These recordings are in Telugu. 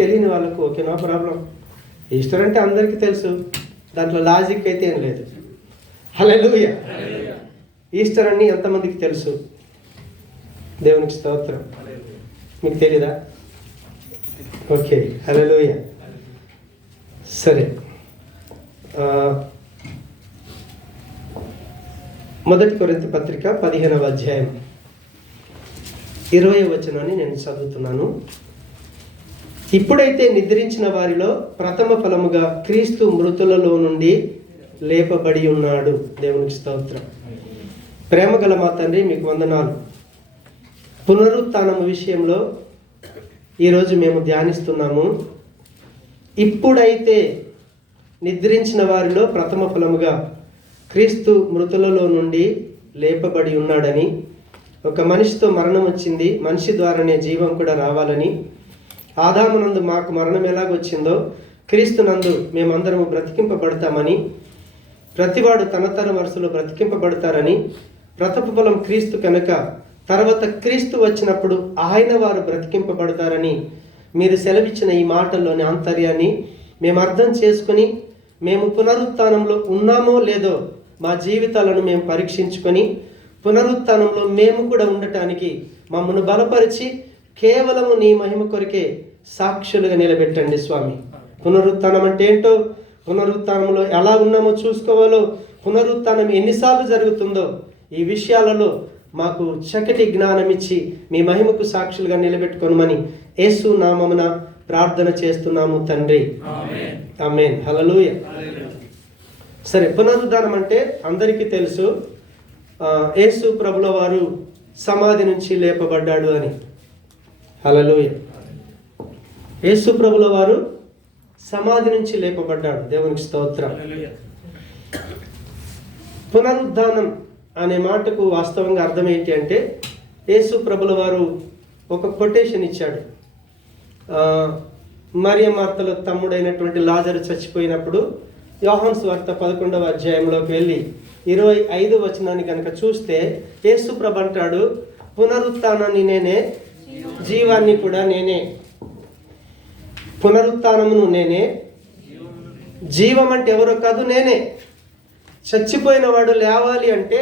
తెలియని వాళ్ళకు ఓకే, నో ప్రాబ్లం. ఈస్టర్ అంటే అందరికీ తెలుసు, దాంట్లో లాజిక్ అయితే ఏం లేదు. హల్లెలూయా. ఈస్టర్ అని ఎంతమందికి తెలుసు? దేవునికి స్తోత్రం. మీకు తెలీదా? ఓకే, హల్లెలూయా. సరే, మొదటి కొరింథీ పత్రిక 15వ అధ్యాయం 20వ వచనాన్ని నేను చదువుతున్నాను. ఇప్పుడైతే నిద్రించిన వారిలో ప్రథమ ఫలముగా క్రీస్తు మృతులలో నుండి లేపబడి ఉన్నాడు. దేవునికి స్తోత్రం. ప్రేమగల మా తండ్రి, మీకు వందనాలు. పునరుత్థానం విషయంలో ఈరోజు మేము ధ్యానిస్తున్నాము. ఇప్పుడైతే నిద్రించిన వారిలో ప్రథమ ఫలముగా క్రీస్తు మృతులలో నుండి లేపబడి ఉన్నాడని, ఒక మనిషితో మరణం వచ్చింది, మనిషి ద్వారానే జీవం కూడా రావాలని, ఆదామునందు మాకు మరణం ఎలాగొచ్చిందో క్రీస్తునందు మేమందరము బ్రతికింపబడతామని, ప్రతివాడు తన తన వరుసలో బ్రతికింపబడతారని, ప్రథమ ఫలం క్రీస్తు కనుక తర్వాత క్రీస్తు వచ్చినప్పుడు ఆయన వారు బ్రతికింపబడతారని మీరు సెలవిచ్చిన ఈ మాటల్లోని ఆంతర్యాన్ని మేము అర్థం చేసుకొని, మేము పునరుత్థానంలో ఉన్నామో లేదో మా జీవితాలను మేము పరీక్షించుకొని, పునరుత్థానంలో మేము కూడా ఉండటానికి మమ్మల్ని బలపరిచి కేవలము నీ మహిమ కొరికే సాక్షులుగా నిలబెట్టండి స్వామి. పునరుత్థానం అంటే ఏంటో, పునరుత్థానంలో ఎలా ఉన్నామో చూసుకోవాలో, పునరుత్థానం ఎన్నిసార్లు జరుగుతుందో ఈ విషయాలలో మాకు చక్కటి జ్ఞానం ఇచ్చి మీ మహిమకు సాక్షులుగా నిలబెట్టుకోనమని యేసు నామమున ప్రార్థన చేస్తున్నాము తండ్రి. ఆమేన్. హల్లెలూయా. సరే, పునరుద్ధానం అంటే అందరికీ తెలుసు, యేసు ప్రభుల వారు సమాధి నుంచి లేపబడ్డాడు అని. హల్లెలూయా. యేసు ప్రభుల వారు సమాధి నుంచి లేపబడ్డాడు. దేవునికి స్తోత్రం. పునరుద్ధానం అనే మాటకు వాస్తవంగా అర్థం ఏంటి అంటే, యేసు ప్రభుల వారు ఒక కొటేషన్ ఇచ్చాడు. మరియ మార్తల తమ్ముడైనటువంటి లాజరు చచ్చిపోయినప్పుడు యోహాను సువార్త 11వ అధ్యాయంలోకి వెళ్ళి 25వ వచనాన్ని కనుక చూస్తే యేసు ప్రభు అంటాడు, పునరుత్థానాన్ని నేనే, జీవాన్ని కూడా నేనే. పునరుత్థానమును నేనే, జీవం అంటే ఎవరో కాదు, నేనే. చచ్చిపోయిన వాడు లేవాలి అంటే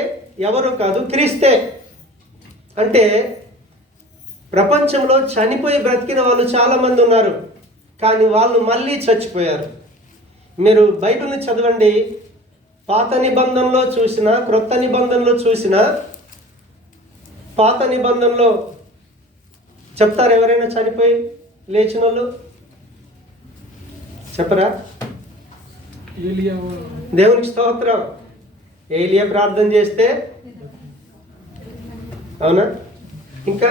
ఎవరో కాదు, క్రీస్తే. అంటే ప్రపంచంలో చనిపోయి బ్రతికిన వాళ్ళు చాలామంది ఉన్నారు, కానీ వాళ్ళు మళ్ళీ చచ్చిపోయారు. మీరు బైబిల్ని చదవండి, పాత నిబంధనలో చూసినా క్రొత్త నిబంధనలో చూసినా, పాత నిబంధనలో చెప్తారు ఎవరైనా చనిపోయి లేచిన వాళ్ళు? చెప్పరా? దేవునికి స్తోత్రం. ఏలియా ప్రార్థన చేస్తే, అవునా? ఇంకా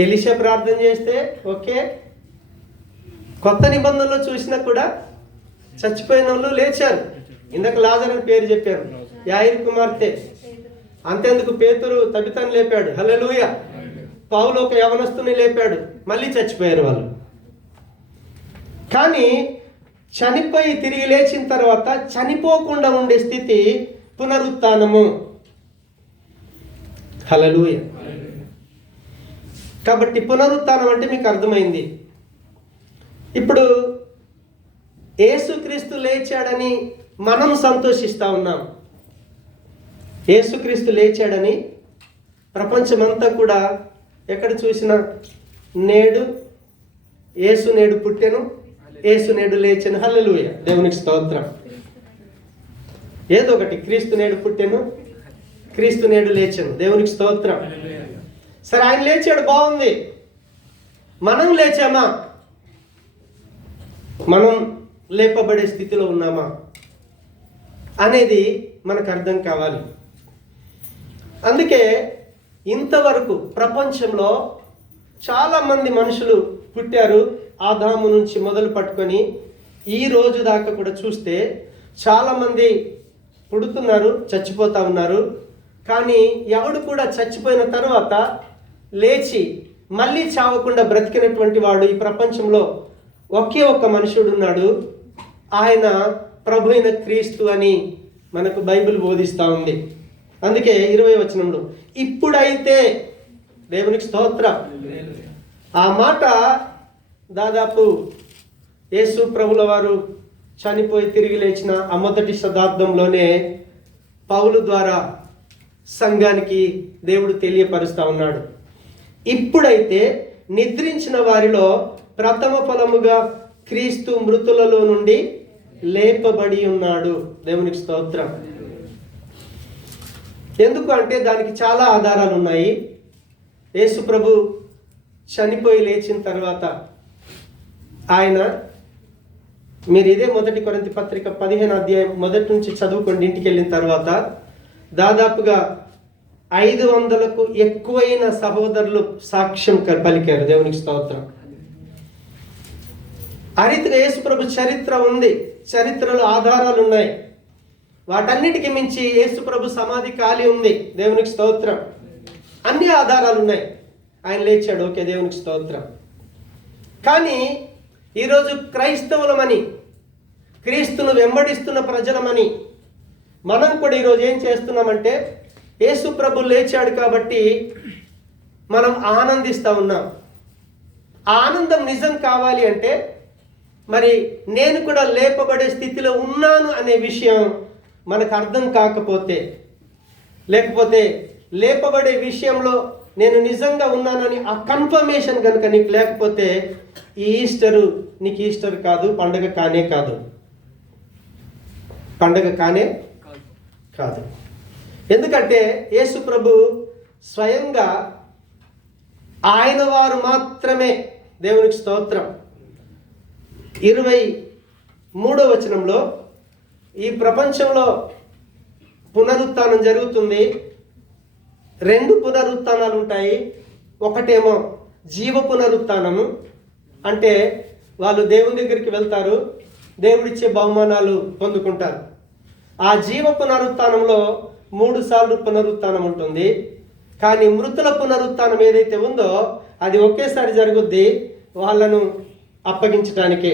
ఎలీషా ప్రార్థన చేస్తే ఓకే. కొత్త నిబంధనలో చూసినా కూడా చచ్చిపోయిన వాళ్ళు లేచారు. ఇందాక లాజరు అని పేరు చెప్పారు, యాయిరు కుమార్తె. అంతేందుకు పేతురు తబితను లేపాడు. హల్లెలూయా. పౌలు ఒక యవనస్తుని లేపాడు, మళ్ళీ చచ్చిపోయారు వాళ్ళు. కానీ చనిపోయి తిరిగి లేచిన తర్వాత చనిపోకుండా ఉండే స్థితి పునరుత్థానము. హల్లెలూయా. కాబట్టి పునరుత్థానం అంటే మీకు అర్థమైంది. ఇప్పుడు యేసుక్రీస్తు లేచాడని మనం సంతోషిస్తూ ఉన్నాం. యేసుక్రీస్తు లేచాడని ప్రపంచమంతా కూడా ఎక్కడ చూసినా నేడు యేసు నేడు పుట్టెను, యేసు నేడు లేచెను. హల్లెలూయా. దేవునికి స్తోత్రం. ఏదో ఒకటి, క్రీస్తు నేడు పుట్టెను, క్రీస్తు నేడు లేచెను. దేవునికి స్తోత్రం. సరే, ఆయన లేచాడు, బాగుంది. మనం లేచామా? మనం లేపబడే స్థితిలో ఉన్నామా అనేది మనకు అర్థం కావాలి. అందుకే ఇంతవరకు ప్రపంచంలో చాలామంది మనుషులు పుట్టారు, ఆదాము నుంచి మొదలు పట్టుకొని ఈ రోజు దాకా కూడా చూస్తే చాలామంది పుడుతున్నారు, చచ్చిపోతూ ఉన్నారు. కానీ ఎవడు కూడా చచ్చిపోయిన తర్వాత లేచి మళ్ళీ చావకుండా బ్రతికినటువంటి వాడు ఈ ప్రపంచంలో ఒకే ఒక్క మనుషుడు ఉన్నాడు. ఆయన ప్రభు అయిన క్రీస్తు అని మనకు బైబిల్ బోధిస్తూ ఉంది. అందుకే 20వ వచనంలో ఇప్పుడైతే దేవునికి స్తోత్రం. ఆ మాట దాదాపు యేసు ప్రభుల వారు చనిపోయి తిరిగి లేచిన ఆ మొదటి శతాబ్దంలోనే పౌలు ద్వారా సంఘానికి దేవుడు తెలియపరుస్తా ఉన్నాడు. ఇప్పుడైతే నిద్రించిన వారిలో ప్రథమ ఫలముగా క్రీస్తు మృతులలో నుండి లేపబడి ఉన్నాడు. దేవునికి స్తోత్రం. ఎందుకు అంటే దానికి చాలా ఆధారాలు ఉన్నాయి. యేసు ప్రభు చనిపోయి లేచిన తర్వాత ఆయన, మీరు ఇదే 1 కొరింథీ పత్రిక 15 అధ్యాయం మొదటి నుంచి చదువుకోండి. ఇంటికి వెళ్ళిన తర్వాత దాదాపుగా 500కు ఎక్కువైన సహోదరులు సాక్ష్యం పలికారు. దేవునికి స్తోత్రం. ఆ రీతిగా యేసు ప్రభు చరిత్ర ఉంది, చరిత్రలో ఆధారాలు ఉన్నాయి. వాటన్నిటికి మించి యేసు ప్రభు సమాధి ఖాళీ ఉంది. దేవునికి స్తోత్రం. అన్ని ఆధారాలు ఉన్నాయి. ఆయన లేచాడు, ఓకే, దేవునికి స్తోత్రం. కానీ ఈరోజు క్రైస్తవులమని, క్రీస్తును వెంబడిస్తున్న ప్రజలమని మనం కూడా ఈరోజు ఏం చేస్తున్నామంటే, యేసు ప్రభు లేచాడు కాబట్టి మనం ఆనందిస్తూ ఉన్నాం. ఆ ఆనందం నిజం కావాలి అంటే మరి నేను కూడా లేపబడే స్థితిలో ఉన్నాను అనే విషయం మనకు అర్థం కాకపోతే, లేకపోతే లేపబడే విషయంలో నేను నిజంగా ఉన్నానని ఆ కన్ఫర్మేషన్ కనుక నీకు లేకపోతే ఈ ఈస్టరు నీకు ఈస్టర్ కాదు, పండగ కానే కాదు, పండగ కానే కాదు. ఎందుకంటే యేసు ప్రభు స్వయంగా ఆయన వారు మాత్రమే, దేవునికి స్తోత్రం, 23వ వచనంలో ఈ ప్రపంచంలో పునరుత్థానం జరుగుతుంది. 2 పునరుత్థానాలు ఉంటాయి. ఒకటేమో జీవ పునరుత్థానము, అంటే వాళ్ళు దేవుని దగ్గరికి వెళ్తారు, దేవుడిచ్చే బహుమానాలు పొందుకుంటారు. ఆ జీవ పునరుత్థానంలో 3 సార్లు పునరుత్థానం ఉంటుంది. కానీ మృతుల పునరుత్థానం ఏదైతే ఉందో అది ఒకేసారి జరుగుద్ది, వాళ్ళను అప్పగించడానికే.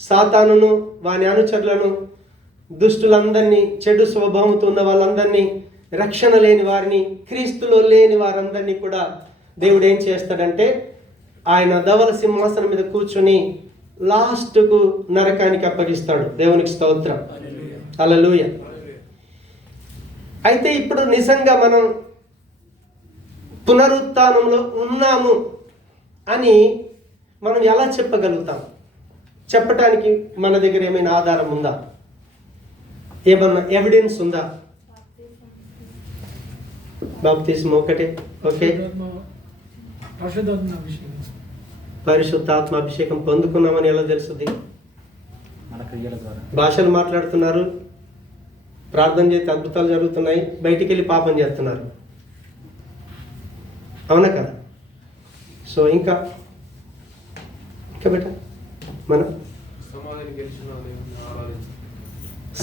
సాతానును, వాని అనుచరులను, దుష్టులందరినీ, చెడు స్వభావంతో ఉన్న వాళ్ళందరినీ, రక్షణ లేని వారిని, క్రీస్తులో లేని వారందరినీ కూడా దేవుడు ఏం చేస్తాడంటే ఆయన ధవల సింహాసనం మీద కూర్చొని లాస్ట్కు నరకానికి అప్పగిస్తాడు. దేవునికి స్తోత్రం. హల్లెలూయా. అయితే ఇప్పుడు నిజంగా మనం పునరుత్థానంలో ఉన్నాము అని మనం ఎలా చెప్పగలుగుతాం? చెప్పటానికి మన దగ్గర ఏమైనా ఆధారం ఉందా? ఏమన్నా ఎవిడెన్స్ ఉందా? బాప్తిస్మం ఒకటే, ఓకే. పరిశుద్ధాత్మ అభిషేకం పొందుకున్నామని ఎలా తెలుస్తుంది? భాషలు మాట్లాడుతున్నారు, ప్రార్థన చేస్తే అద్భుతాలు జరుగుతున్నాయి, బయటికి వెళ్ళి పాపం చేస్తున్నారు, అవునా కదా? సో ఇంకా బెట మనం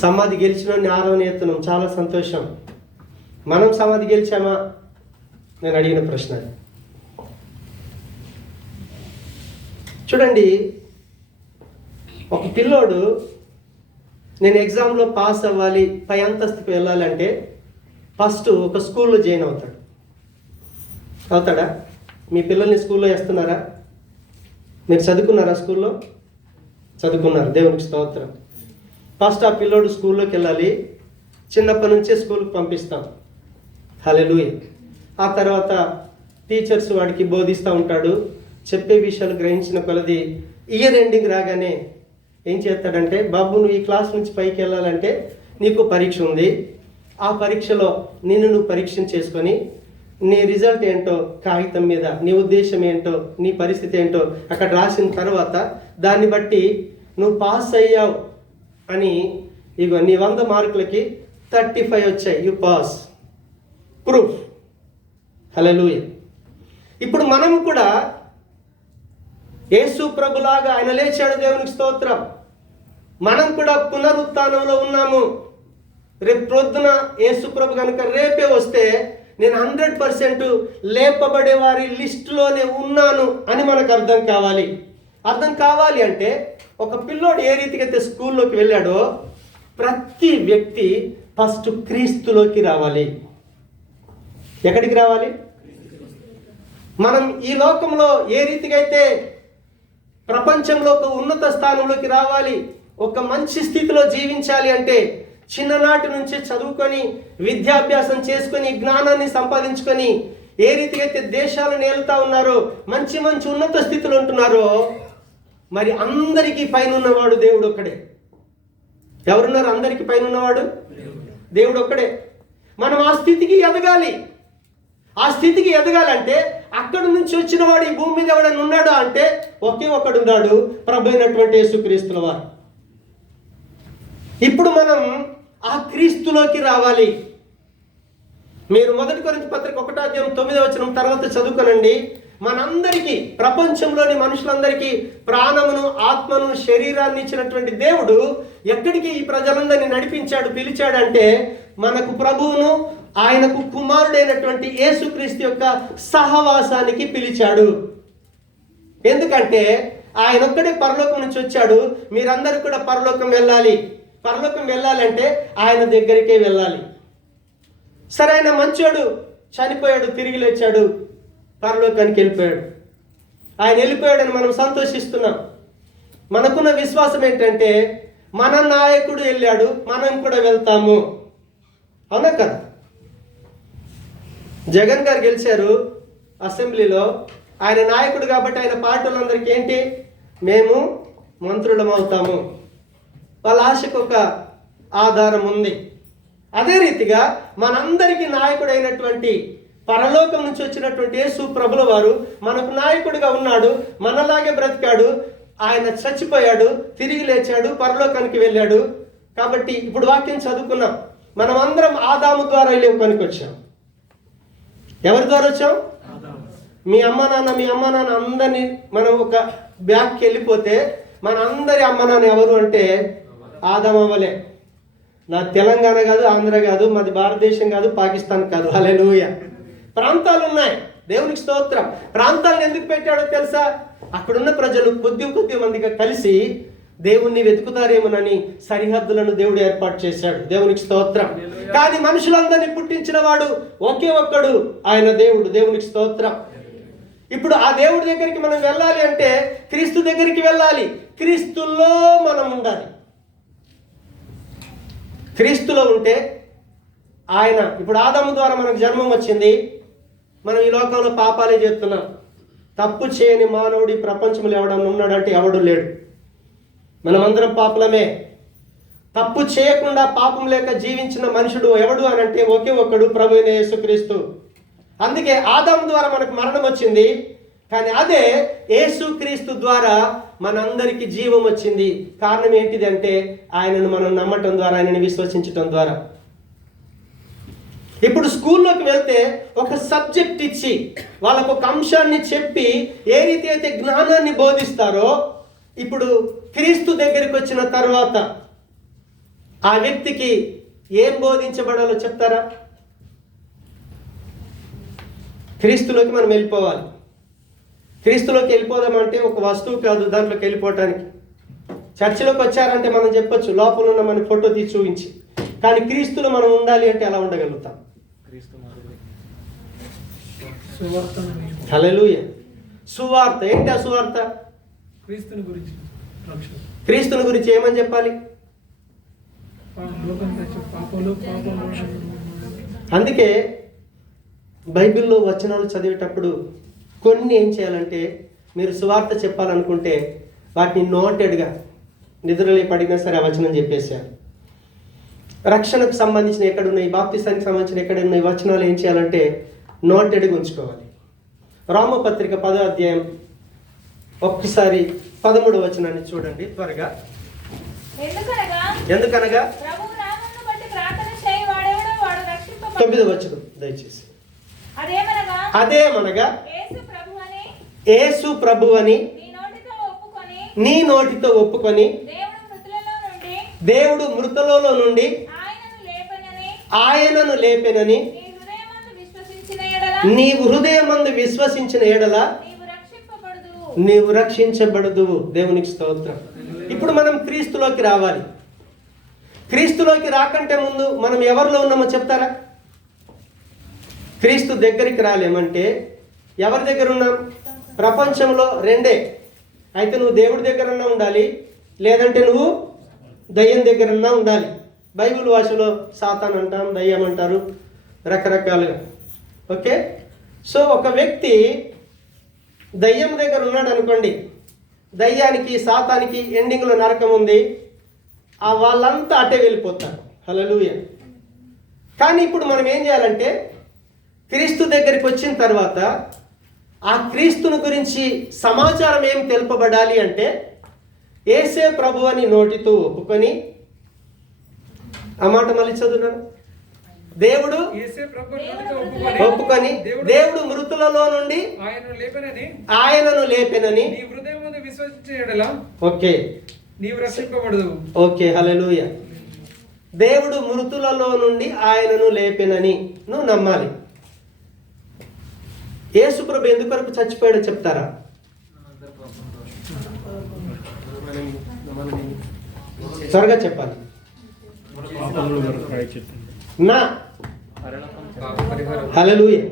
సమాధి గెలిచిన ఆరాధన, చాలా సంతోషం. మనం సమాధి గెలిచామా? నేను అడిగిన ప్రశ్న. చూడండి, ఒక పిల్లోడు నేను ఎగ్జామ్లో పాస్ అవ్వాలి, పై అంతస్తుకు వెళ్ళాలంటే ఫస్ట్ ఒక స్కూల్లో జాయిన్ అవుతాడా? మీ పిల్లల్ని స్కూల్లో వేస్తున్నారా? మీరు చదువుకున్నారా? స్కూల్లో చదువుకున్నారు, దేవునికి స్తోత్రం. ఫస్ట్ ఆ పిల్లోడు స్కూల్లోకి వెళ్ళాలి, చిన్నప్పటి నుంచే స్కూల్కి పంపిస్తాం, హల్లెలూయా. ఆ తర్వాత టీచర్స్ వాడికి బోధిస్తూ ఉంటాడు, చెప్పే విషయాలు గ్రహించిన కొలది ఇయర్ ఎండింగ్ రాగానే ఏం చేస్తాడంటే, బాబు నువ్వు ఈ క్లాస్ నుంచి పైకి వెళ్ళాలంటే నీకు పరీక్ష ఉంది, ఆ పరీక్షలో నువ్వు పరీక్ష చేసుకొని నీ రిజల్ట్ ఏంటో కాగితం మీద, నీ ఉద్దేశం ఏంటో, నీ పరిస్థితి ఏంటో అక్కడ రాసిన తర్వాత దాన్ని బట్టి నువ్వు పాస్ అయ్యావు అని, ఇగో నీ 100 మార్కులకి 35 వచ్చాయి, యు పాస్, ప్రూఫ్. హల్లెలూయా. ఇప్పుడు మనము కూడా యేసు ప్రభులాగా ఆయన లేచాడు, దేవునికి స్తోత్రం. మనం కూడా పునరుత్థానంలో ఉన్నాము. రేపు ప్రొద్దున యేసు ప్రభు కనుక రేపే వస్తే నేను 100% లేపబడే వారి లిస్టులోనే ఉన్నాను అని మనకు అర్థం కావాలి. అర్థం కావాలి అంటే ఒక పిల్లోడు ఏ రీతిగా అయితే స్కూల్లోకి వెళ్ళాడో ప్రతి వ్యక్తి ఫస్ట్ క్రీస్తులోకి రావాలి. ఎక్కడికి రావాలి? మనం ఈ లోకంలో ఏ రీతిగా అయితే ప్రపంచంలో ఒక ఉన్నత స్థానంలోకి రావాలి, ఒక మంచి స్థితిలో జీవించాలి అంటే చిన్ననాటి నుంచే చదువుకొని విద్యాభ్యాసం చేసుకొని జ్ఞానాన్ని సంపాదించుకొని ఏ రీతిగా అయితే దేశాలను ఏలుతా ఉన్నారో, మంచి మంచి ఉన్నత స్థితిలో ఉంటున్నారో, మరి అందరికీ పైన ఉన్నవాడు దేవుడు ఒక్కడే. ఎవరున్నారు అందరికీ పైన ఉన్నవాడు? దేవుడు ఒక్కడే. మనం ఆ స్థితికి ఎదగాలి. ఆ స్థితికి ఎదగాలంటే అక్కడి నుంచి వచ్చిన వాడు ఈ భూమి మీద ఎవడన్నా ఉన్నాడు అంటే ఒకే ఒక్కడు ఉన్నాడు, ప్రభు అయినటువంటి యేసుక్రీస్తుల వారు. ఇప్పుడు మనం ఆ క్రీస్తులోకి రావాలి. మీరు 1 కొరింథీ పత్రిక 1:9 తర్వాత చదువుకోనండి. మనందరికీ, ప్రపంచంలోని మనుషులందరికీ ప్రాణమును, ఆత్మను, శరీరాన్ని ఇచ్చినటువంటి దేవుడు ఎక్కడికి ఈ ప్రజలందరినీ నడిపించాడు, పిలిచాడంటే మనకు ప్రభువును, ఆయనకు కుమారుడైనటువంటి యేసుక్రీస్తు యొక్క సహవాసానికి పిలిచాడు. ఎందుకంటే ఆయన ఒక్కడే పరలోకం నుంచి వచ్చాడు. మీరందరూ కూడా పరలోకం వెళ్ళాలి. పరలోకం వెళ్ళాలంటే ఆయన దగ్గరికే వెళ్ళాలి. సరే, ఆయన మంచోడు, చనిపోయాడు, తిరిగి లేచాడు, పరలోకానికి వెళ్ళిపోయాడు. ఆయన వెళ్ళిపోయాడని మనం సంతోషిస్తున్నాం. మనకున్న విశ్వాసం ఏంటంటే మన నాయకుడు వెళ్ళాడు, మనం కూడా వెళ్తాము. అవునా కదా? జగన్ గారు గెలిచారు అసెంబ్లీలో. ఆయన నాయకుడు కాబట్టి ఆయన పార్టీలందరికీ ఏంటి, మేము మంత్రులం అవుతాము. వాళ్ళ ఆశకు ఒక ఆధారం ఉంది. అదే రీతిగా మనందరికీ నాయకుడైనటువంటి పరలోకం నుంచి వచ్చినటువంటి యేసు ప్రభుల వారు మనకు నాయకుడిగా ఉన్నాడు. మనలాగే బ్రతికాడు. ఆయన చచ్చిపోయాడు, తిరిగి లేచాడు, పరలోకానికి వెళ్ళాడు. కాబట్టి ఇప్పుడు వాక్యం చదువుకున్నాం. మనం అందరం ఆదాము ద్వారా వెళ్ళి పనికొచ్చాం. ఎవరి ద్వారా వచ్చాం? మీ అమ్మ నాన్న అందరినీ మనం ఒక బ్యాక్కి వెళ్ళిపోతే మన అందరి అమ్మ నాన్న ఎవరు అంటే ఆదాము అవ్వలే. నా తెలంగాణ కాదు, ఆంధ్ర కాదు, మాది భారతదేశం కాదు, పాకిస్తాన్ కాదు. హల్లెలూయా. ప్రాంతాలు ఉన్నాయి. దేవునికి స్తోత్రం. ప్రాంతాలను ఎందుకు పెట్టాడో తెలుసా? అక్కడున్న ప్రజలు కొద్ది మందిగా కలిసి దేవుణ్ణి వెతుకుతారేమోనని సరిహద్దులను దేవుడు ఏర్పాటు చేశాడు. దేవునికి స్తోత్రం. కానీ మనుషులందరినీ పుట్టించిన వాడు ఒకే ఒక్కడు, ఆయన దేవుడు. దేవునికి స్తోత్రం. ఇప్పుడు ఆ దేవుడి దగ్గరికి మనం వెళ్ళాలి అంటే క్రీస్తు దగ్గరికి వెళ్ళాలి. క్రీస్తులో మనం ఉండాలి. క్రీస్తులో ఉంటే ఆయన, ఇప్పుడు ఆదాము ద్వారా మనకు జన్మం వచ్చింది. మనం ఈ లోకంలో పాపాలే చేస్తున్నాం. తప్పు చేయని మానవుడు ఈ ప్రపంచంలో ఎవడన్నా ఉన్నాడంటే ఎవడు లేడు. మనమందరం పాపులమే. తప్పు చేయకుండా పాపం లేక జీవించిన మనుషుడు ఎవడు అని అంటే ఒకే ఒక్కడు, ప్రభు అయిన యేసుక్రీస్తు. అందుకే ఆదాము ద్వారా మనకు మరణం వచ్చింది. కానీ అదే యేసుక్రీస్తు ద్వారా మనందరికీ జీవం వచ్చింది. కారణం ఏంటిదంటే ఆయనను మనం నమ్మటం ద్వారా, ఆయనను విశ్వసించటం ద్వారా. ఇప్పుడు స్కూల్లోకి వెళ్తే ఒక సబ్జెక్ట్ ఇచ్చి వాళ్ళకు ఒక అంశాన్ని చెప్పి ఏ రీతి అయితే జ్ఞానాన్ని బోధిస్తారో, ఇప్పుడు క్రీస్తు దగ్గరికి వచ్చిన తర్వాత ఆ వ్యక్తికి ఏం బోధించబడాలో చెప్తారా? క్రీస్తులోకి మనం వెళ్ళిపోవాలి. క్రీస్తులోకి వెళ్ళిపోదామంటే ఒక వస్తువు కాదు, దాంట్లోకి వెళ్ళిపోవటానికి. చర్చిలోకి వచ్చారంటే మనం చెప్పొచ్చు లోపల ఉన్న మన ఫోటో తీసి చూపించి. కానీ క్రీస్తులో మనం ఉండాలి అంటే ఎలా ఉండగలుగుతాం? హల్లెలూయా. సువార్త ఏంటి? ఆ సువార్త క్రీస్తుని గురించి ఏమని చెప్పాలి? అందుకే బైబిల్లో వచనాలు చదివేటప్పుడు కొన్ని ఏం చేయాలంటే, మీరు సువార్త చెప్పాలనుకుంటే వాటిని నోటెడ్గా నిద్రలే పడినా సరే ఆ వచనం చెప్పేసారు. రక్షణకు సంబంధించిన ఎక్కడున్నాయి, బాప్తిసానికి సంబంధించిన ఎక్కడున్నాయి వచనాలు ఏం చేయాలంటే నోటెడ్గా ఉంచుకోవాలి. రోమపత్రిక 10వ అధ్యాయం ఒక్కసారి 13వ వచనాన్ని చూడండి త్వరగా. ఎందుకనగా 9వ వచనం దయచేసి. అదేమనగా యేసు ప్రభువని నీ నోటితో ఒప్పుకొని దేవుడు మృతులలో నుండి ఆయనను లేపెనని నీవు హృదయమందు విశ్వసించిన ఎడల నీవు రక్షించబడదు. దేవునికి స్తోత్రం. ఇప్పుడు మనం క్రీస్తులోకి రావాలి. క్రీస్తులోకి రాకంటే ముందు మనం ఎవరిలో ఉన్నామో చెప్తారా? క్రీస్తు దగ్గరికి రాలేమంటే ఎవరి దగ్గర ఉన్నాం? ప్రపంచంలో రెండే. అయితే నువ్వు దేవుడి దగ్గరన్నా ఉండాలి, లేదంటే నువ్వు దయ్యం దగ్గరన్నా ఉండాలి. బైబిల్ భాషలో సాతాన్ అంటాం, దయ్యం అంటారు, రకరకాలుగా. ఓకే, సో ఒక వ్యక్తి దయ్యం దగ్గర ఉన్నాడు అనుకోండి, దయ్యానికి సాతానికి ఎండింగ్లో నరకం ఉంది, ఆ వాళ్ళంతా అటే వెళ్ళిపోతారు. హల్లెలూయా. కానీ ఇప్పుడు మనం ఏం చేయాలంటే, క్రీస్తు దగ్గరికి వచ్చిన తర్వాత ఆ క్రీస్తుని గురించి సమాచారం ఏం తెలుపబడాలి అంటే, యేసే ప్రభు అని నోటితో ఒప్పుకొని, ఆ మాట మళ్ళీ చదువున్నాను, దేవుడు ఒప్పుకొని దేవుడు మృతులలో నుండి ఆయనను లేపెనని ఓకే ఓకే హల్లెలూయా. దేవుడు మృతులలో నుండి ఆయనను లేపెనని నువ్వు నమ్మాలి. యేసు ప్రభు ఎందుకొరకు చచ్చిపోయాడో చెప్తారా? త్వరగా చెప్పాలి. నా హల్లెలూయా.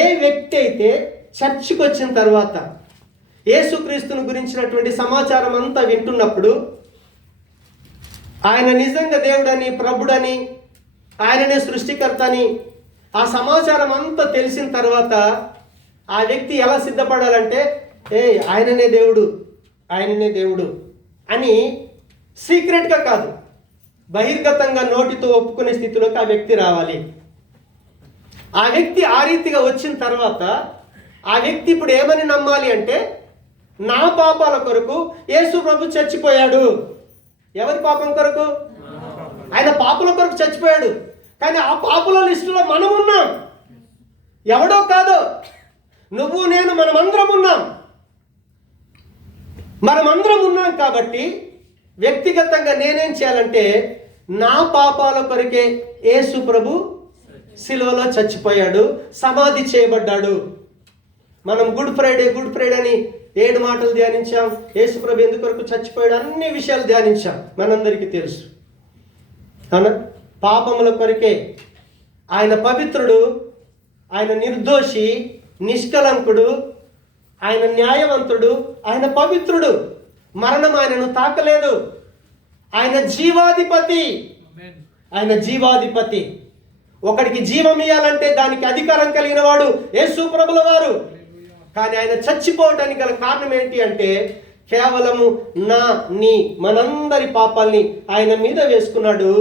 ఏ వ్యక్తి అయితే చర్చికి వచ్చిన తర్వాత యేసుక్రీస్తుని గురించినటువంటి సమాచారం అంతా వింటున్నప్పుడు, ఆయన నిజంగా దేవుడని, ప్రభుడని, ఆయననే సృష్టికర్త అని ఆ సమాచారం అంతా తెలిసిన తర్వాత ఆ వ్యక్తి ఎలా సిద్ధపడాలంటే, ఆయననే దేవుడు, ఆయననే దేవుడు అని సీక్రెట్గా కాదు, బహిర్గతంగా నోటితో ఒప్పుకునే స్థితిలోకి ఆ వ్యక్తి రావాలి. ఆ వ్యక్తి ఆ రీతిగా వచ్చిన తర్వాత ఆ వ్యక్తి ఇప్పుడు ఏమని నమ్మాలి అంటే, నా పాపాల కొరకు యేసు ప్రభు చచ్చిపోయాడు. ఎవరి పాపం కొరకు? ఆయన పాపుల కొరకు చచ్చిపోయాడు. కానీ ఆ పాపుల లిస్టులో మనం ఉన్నాం. ఎవడో కాదో, నువ్వు నేను మనమందరం ఉన్నాం. మనమందరం ఉన్నాం కాబట్టి వ్యక్తిగతంగా నేనేం చేయాలంటే, నా పాపాల కొరకే యేసు ప్రభు శిలువలో చచ్చిపోయాడు, సమాధి చేయబడ్డాడు. మనం గుడ్ ఫ్రైడే అని 7 మాటలు ధ్యానించాం. యేసు ప్రభు ఎందుకొరకు చచ్చిపోయాడు, అన్ని విషయాలు ధ్యానించాం, మనందరికీ తెలుసు. అవునా? పాపముల కొరకే. ఆయన పవిత్రుడు, ఆయన నిర్దోషి, నిష్కలంకుడు, ఆయన న్యాయవంతుడు, ఆయన పవిత్రుడు. మరణం ఆయనను తాకలేదు. ఆయన జీవాధిపతి. ఆయన జీవాధిపతి. ఒకడికి జీవం ఇవ్వాలంటే దానికి అధికారం కలిగిన వాడు యేసు ప్రభుల వారు. కానీ ఆయన చచ్చిపోవటానికి గల కారణం ఏంటి అంటే, కేవలము నీ మనందరి పాపాల్ని ఆయన మీద వేసుకున్నాడు.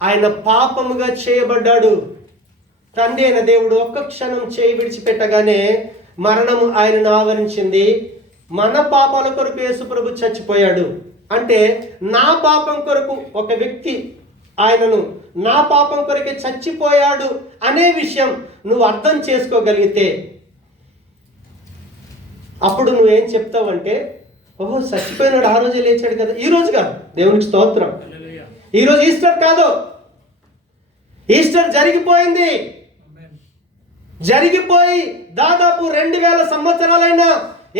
ఆయన పాపముగా చేయబడ్డాడు. తండ్రి అయిన దేవుడు ఒక్క క్షణం చేయి విడిచిపెట్టగానే మరణము ఆయనను ఆవరించింది. మన పాపాల కొరకు యేసు ప్రభు చచ్చిపోయాడు. అంటే నా పాపం కొరకు ఒక వ్యక్తి ఆయనను నా పాపం కొరకే చచ్చిపోయాడు అనే విషయం నువ్వు అర్థం చేసుకోగలిగితే, అప్పుడు నువ్వేం చెప్తావంటే, ఓహో చచ్చిపోయినాడు, ఆ రోజే లేచాడు కదా. ఈ రోజు కాదు, దేవునికి స్తోత్రం. ఈరోజు ఈస్టర్ కాదు, ఈస్టర్ జరిగిపోయింది. జరిగిపోయి దాదాపు 2000 సంవత్సరాలైనా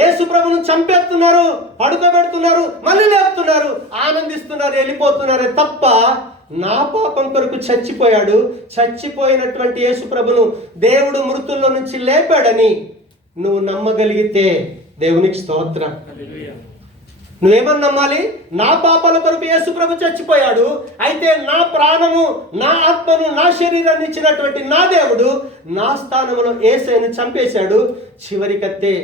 యేసు ప్రభును చంపేస్తున్నారు, పడుకోబెడుతున్నారు, మళ్ళీ లేపుతున్నారు, ఆనందిస్తున్నారు, వెళ్ళిపోతున్నారే తప్ప నా పాపం కొరకు చచ్చిపోయాడు. చచ్చిపోయినటువంటి యేసు ప్రభును దేవుడు మృతుల్లో నుంచి లేపాడని నువ్వు నమ్మగలిగితే దేవునికి స్తోత్రం. నువ్వేమని నమ్మాలి? నా పాపాల కొరకు యేసు ప్రభు చచ్చిపోయాడు. అయితే నా ప్రాణము, నా ఆత్మను, నా శరీరాన్ని ఇచ్చినటువంటి నా దేవుడు నా స్థానంలో యేసుని చంపేశాడు. చివరికత్తే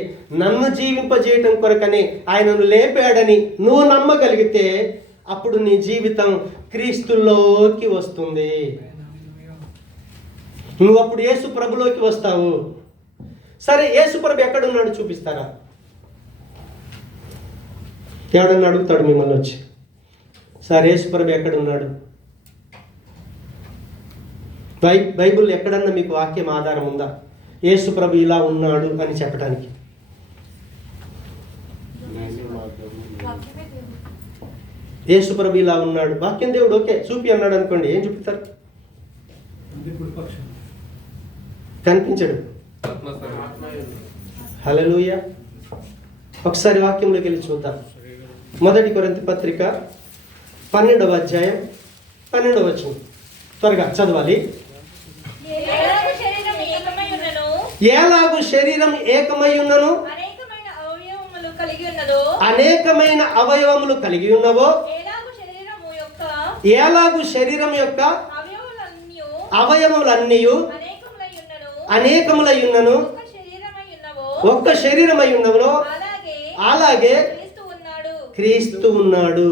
నన్ను జీవింపజేయటం కొరకని ఆయనను లేపాడని నువ్వు నమ్మగలిగితే అప్పుడు నీ జీవితం క్రీస్తులోకి వస్తుంది. నువ్వు అప్పుడు యేసు ప్రభులోకి వస్తావు. సరే, యేసు ప్రభు ఎక్కడున్నాడు చూపిస్తారా? ఎవడన్నా అడుగుతాడు మిమ్మల్ని వచ్చి, సార్ యేసు ప్రభు ఎక్కడున్నాడు? బైబిల్ ఎక్కడన్నా మీకు వాక్యం ఆధారం ఉందా యేసు ప్రభు ఇలా ఉన్నాడు అని చెప్పడానికి? యేసు ప్రభు ఇలా ఉన్నాడు, వాక్యం దేవుడు ఓకే చూపి అన్నాడు అనుకోండి, ఏం చూపిస్తారు? కనిపించడు. హల్లెలూయా. ఒకసారి వాక్యంలోకి వెళ్ళి చూద్దాం. 1 కొరింథీ పత్రిక 12వ అధ్యాయం 12వ వచనం త్వరగా చదవాలి. ఎలాగు శరీరం ఏకమై ఉన్నను, అనేకమైన అవయవములు కలిగి ఉన్నదో, అనేకమైన అవయవములు కలిగి ఉన్నవో, ఎలాగు శరీరం యొక్క అవయవములన్నీ అనేకములై ఉన్నను, ఒక్క శరీరమై ఉన్నవో, అలాగే క్రీస్తు ఉన్నాడు.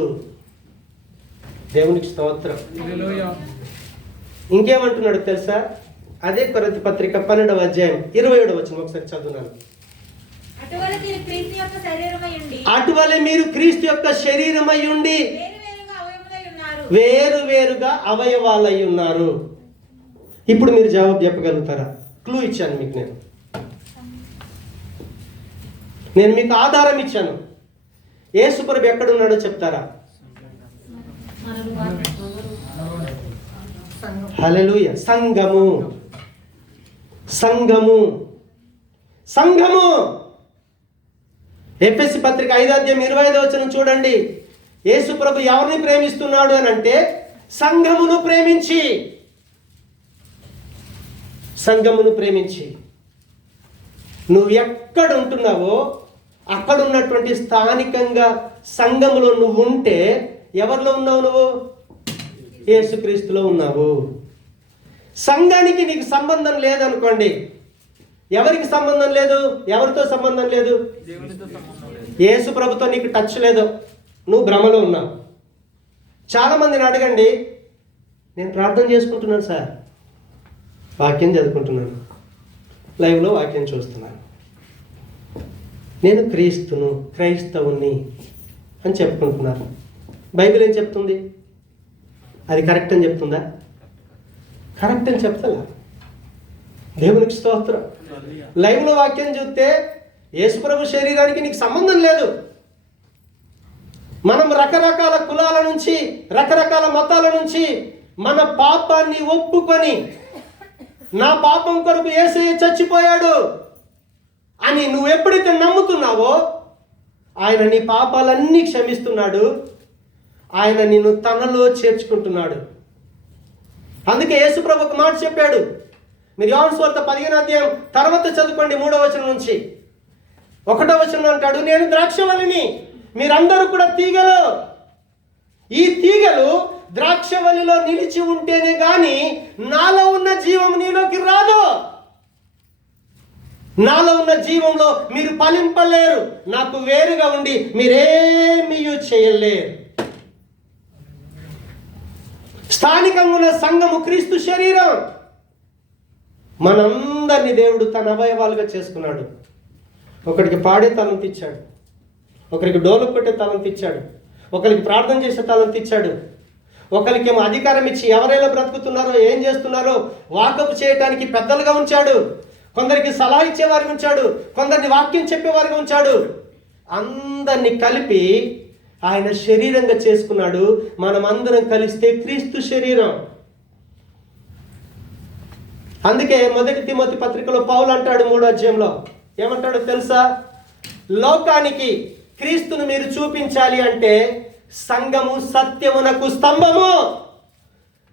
దేవునికి స్తోత్రం. ఇంకేమంటున్నాడు తెలుసా? అదే కొరింథీ పత్రిక 12వ అధ్యాయం 27వ వచనం ఒకసారి చదువునాను. అటువలే మీరు క్రీస్తు యొక్క శరీరమై ఉండి వేరు వేరుగా అవయవాలై ఉన్నారు. ఇప్పుడు మీరు జవాబు చెప్పగలుగుతారా? క్లూ ఇచ్చాను మీకు. నేను మీకు ఆధారం ఇచ్చాను. యేసుప్రభు ఎక్కడున్నాడో చెప్తారా? హల్లెలూయా. సంఘము, సంఘము, సంఘము. ఎఫెసీ పత్రిక 5వ అధ్యాయం 25వ వచనం చూడండి. యేసుప్రభు ఎవరిని ప్రేమిస్తున్నాడు అని అంటే సంఘమును ప్రేమించి, సంఘమును ప్రేమించి. నువ్వు ఎక్కడ ఉంటున్నావో అక్కడ ఉన్నటువంటి స్థానికంగా సంఘములో నువ్వు ఉంటే ఎవరిలో ఉన్నావు? నువ్వు యేసుక్రీస్తులో ఉన్నావు. సంఘానికి నీకు సంబంధం లేదనుకోండి. ఎవరికి సంబంధం లేదు? ఎవరితో సంబంధం లేదు? యేసు ప్రభుతో నీకు టచ్ లేదు, నువ్వు భ్రమలో ఉన్నావు. చాలామందిని అడగండి, నేను ప్రార్థన చేసుకుంటున్నాను సార్, వాక్యం చదువుకుంటున్నాను, లైవ్లో వాక్యం చూస్తున్నాను, నేను క్రైస్తవుని అని చెప్పుకుంటున్నారు. బైబిల్ ఏం చెప్తుంది? అది కరెక్ట్ అని చెప్తుందా? కరెక్ట్ అని చెప్తా. దేవునికి స్తోత్రం. లైవ్లో వాక్యం చూస్తే యేసుప్రభు శరీరానికి నీకు సంబంధం లేదు. మనం రకరకాల కులాల నుంచి, రకరకాల మతాల నుంచి మన పాపాన్ని ఒప్పుకొని, నా పాపం కొరకు యేసయ్య చచ్చిపోయాడు అని నువ్వు ఎప్పుడైతే నమ్ముతున్నావో ఆయన నీ పాపాలన్నీ క్షమిస్తున్నాడు. ఆయన నిన్ను తనలో చేర్చుకుంటున్నాడు. అందుకే యేసుప్రభు ఒక మాట చెప్పాడు. మీరు యోహాను సువార్త 15వ అధ్యాయం తర్వాత చదువుకోండి, 3వ వచనం నుంచి. 1వ వచనం అంటాడు, నేను ద్రాక్షవల్లిని, మీరందరూ కూడా తీగలు. ఈ తీగలు ద్రాక్షవల్లిలో నిలిచి ఉంటేనే గాని నాలో ఉన్న జీవం నీలోకి రాదు. నాలో ఉన్న జీవంలో మీరు ఫలింపలేరు. నాకు వేరుగా ఉండి మీరేమీ చేయలేరు. స్థానికంగా ఉన్న సంఘము క్రీస్తు శరీరం. మనందరినీ దేవుడు తన అవయవాలుగా చేసుకున్నాడు. ఒకరికి పాడే తలంత ఇచ్చాడు, ఒకరికి డోలు కొట్టే తలంత ఇచ్చాడు, ఒకరికి ప్రార్థన చేసే తలంత ఇచ్చాడు, ఒకరికి ఏమో అధికారం ఇచ్చి ఎవరైనా బ్రతుకుతున్నారో ఏం చేస్తున్నారో వాకపు చేయటానికి పెద్దలుగా ఉంచాడు, కొందరికి సలహా ఇచ్చేవారిగా ఉంచాడు, కొందరిని వాక్యం చెప్పేవారిగా ఉంచాడు. అందరినీ కలిపి ఆయన శరీరంగా చేసుకున్నాడు. మనం అందరం కలిస్తే క్రీస్తు శరీరం. అందుకే 1 తిమోతి పత్రికలో పౌలు అంటాడు 3వ అధ్యాయంలో, ఏమంటాడో తెలుసా? లోకానికి క్రీస్తును మీరు చూపించాలి అంటే సంఘము సత్యమునకు స్తంభము.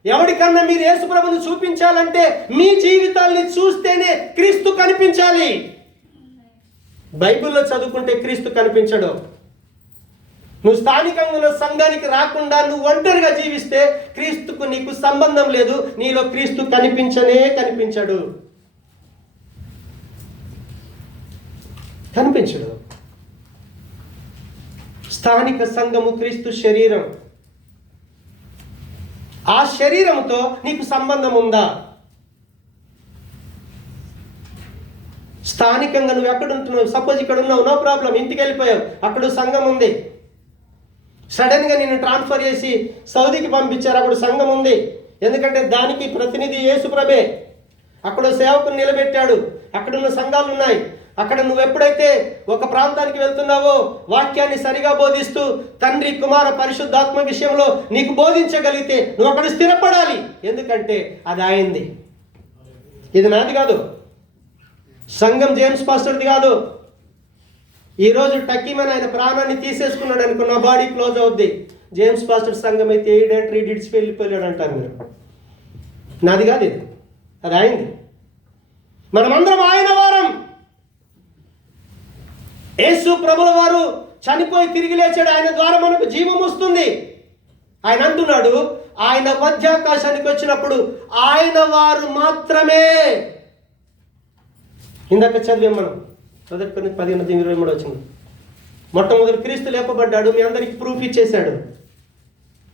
ఎవరికన్నా మీరు యేసుప్రభుని చూపించాలంటే మీ జీవితాల్ని చూస్తేనే క్రీస్తు కనిపించాలి. బైబిల్లో చదువుకుంటే క్రీస్తు కనిపించడు. నువ్వు స్థానికంగా ఉన్న సంఘానికి రాకుండా నువ్వు ఒంటరిగా జీవిస్తే క్రీస్తుకు నీకు సంబంధం లేదు. నీలో క్రీస్తు కనిపించడు. స్థానిక సంఘము క్రీస్తు శరీరం. ఆ శరీరంతో నీకు సంబంధం ఉందా? స్థానికంగా నువ్వు ఎక్కడ ఉంటున్నావు? సపోజ్ ఇక్కడ ఉన్నావు, నో ప్రాబ్లం, ఇంటికి వెళ్ళిపోయావు, అక్కడ సంఘం ఉంది. సడన్గా నిన్ను ట్రాన్స్ఫర్ చేసి సౌదీకి పంపించారు, అక్కడ సంఘం ఉంది. ఎందుకంటే దానికి ప్రతినిధి యేసుప్రభే. అక్కడ సేవకుని నిలబెట్టాడు, అక్కడున్న సంఘాలు ఉన్నాయి. అక్కడ నువ్వు ఎప్పుడైతే ఒక ప్రాంతానికి వెళ్తున్నావో వాక్యాన్ని సరిగా బోధిస్తూ తండ్రి కుమార పరిశుద్ధాత్మ విషయంలో నీకు బోధించగలిగితే నువ్వు అక్కడ స్థిరపడాలి. ఎందుకంటే అది ఆయనది, ఇది నాది కాదు. సంఘం జేమ్స్ పాస్టర్ది కాదు. ఈరోజు టక్కీమని ఆయన ప్రాణాన్ని తీసేసుకున్నాడు అనుకో, నా బాడీ క్లోజ్ అవుద్ది. జేమ్స్ పాస్టర్ సంఘం అయితే ఏడంటే ఇడిచి వెళ్ళిపోయాడు అంటారు మీరు. నాది కాదు ఇది, అది ఆయనది. మనమందరం ఆయన వారం. యేసు ప్రభుల వారు చనిపోయి తిరిగి లేచాడు, ఆయన ద్వారా మనకు జీవం వస్తుంది. ఆయన అంటున్నాడు, ఆయన మధ్యాకాశానికి వచ్చినప్పుడు ఆయన వారు మాత్రమే. ఇందాక చదివాం మనం 1:15-23 వచ్చింది. మొట్టమొదటి క్రీస్తు లేపబడ్డాడు, మీ అందరికి ప్రూఫ్ ఇచ్చేశాడు.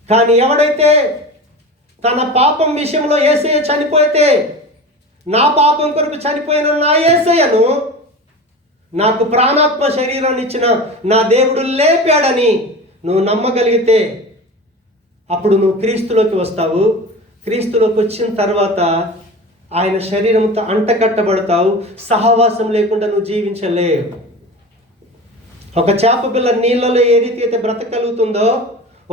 కానీ ఎవడైతే తన పాపం విషయంలో యేసయ్య చనిపోతే, నా పాపం కొరకు చనిపోయిన నా యేసయ్యను నాకు ప్రాణాత్మ శరీరాన్ని ఇచ్చిన నా దేవుడు లేపాడని నువ్వు నమ్మగలిగితే అప్పుడు నువ్వు క్రీస్తులోకి వస్తావు. క్రీస్తులోకి వచ్చిన తర్వాత ఆయన శరీరంతో అంటకట్టబడతావు. సహవాసం లేకుండా నువ్వు జీవించలేవు. ఒక చేప పిల్ల నీళ్ళలో ఏ రీతి అయితే బ్రతకగలుగుతుందో,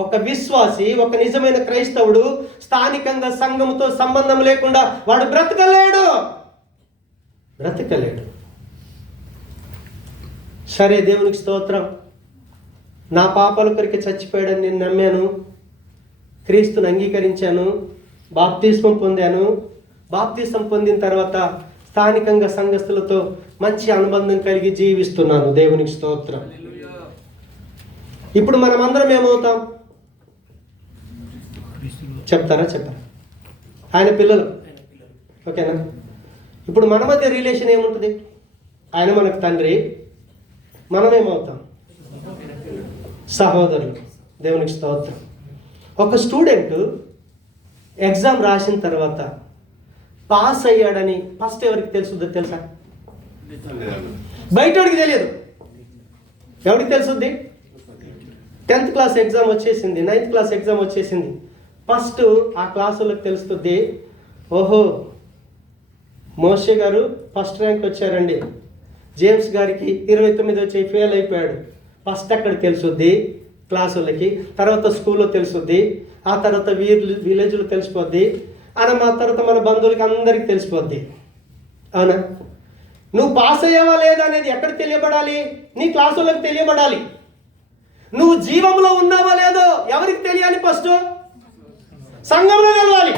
ఒక విశ్వాసి, ఒక నిజమైన క్రైస్తవుడు స్థానికంగా సంఘముతో సంబంధం లేకుండా వాడు బ్రతకలేడు. సరే, దేవునికి స్తోత్రం, నా పాపాల కొరికి చచ్చిపోయాడని నేను నమ్మాను, క్రీస్తుని అంగీకరించాను, బాప్తిస్మం పొందాను. బాప్తిస్మం పొందిన తర్వాత స్థానికంగా సంఘస్థులతో మంచి అనుబంధం కలిగి జీవిస్తున్నాను. దేవునికి స్తోత్రం. ఇప్పుడు మనం అందరం ఏమవుతాం చెప్తారా? ఆయన పిల్లలు. ఓకేనా? ఇప్పుడు మన మధ్య రిలేషన్ ఏముంటుంది? ఆయన మనకు తండ్రి, మనమేమవుతాం? సహోదరులు. దేవునికి స్తోత్రం. ఒక స్టూడెంట్ ఎగ్జామ్ రాసిన తర్వాత పాస్ అయ్యాడని ఫస్ట్ ఎవరికి తెలుసుద్దో తెలుసా? బయటోడికి తెలియదు. ఎవరికి తెలుసుద్ది? 10th క్లాస్ ఎగ్జామ్ వచ్చేసింది, 9th క్లాస్ ఎగ్జామ్ వచ్చేసింది. ఫస్ట్ ఆ క్లాసులకు తెలుస్తుంది, ఓహో మోషే గారు ఫస్ట్ ర్యాంక్ వచ్చారండి, జేమ్స్ గారికి 29 వచ్చి ఫెయిల్ అయిపోయాడు. ఫస్ట్ అక్కడ తెలుసుద్ది క్లాసులకి, తర్వాత స్కూల్లో తెలుసుద్ది, ఆ తర్వాత విలేజ్లో తెలిసిపోద్ది, ఆ తర్వాత మన బంధువులకి అందరికీ తెలిసిపోద్ది. అవునా? నువ్వు పాస్ అయ్యావా లేదా అనేది ఎక్కడ తెలియబడాలి? నీ క్లాసులకు తెలియబడాలి. నువ్వు జీవంలో ఉన్నావా లేదో ఎవరికి తెలియాలి? ఫస్ట్ సంఘంలో తెలవాలి.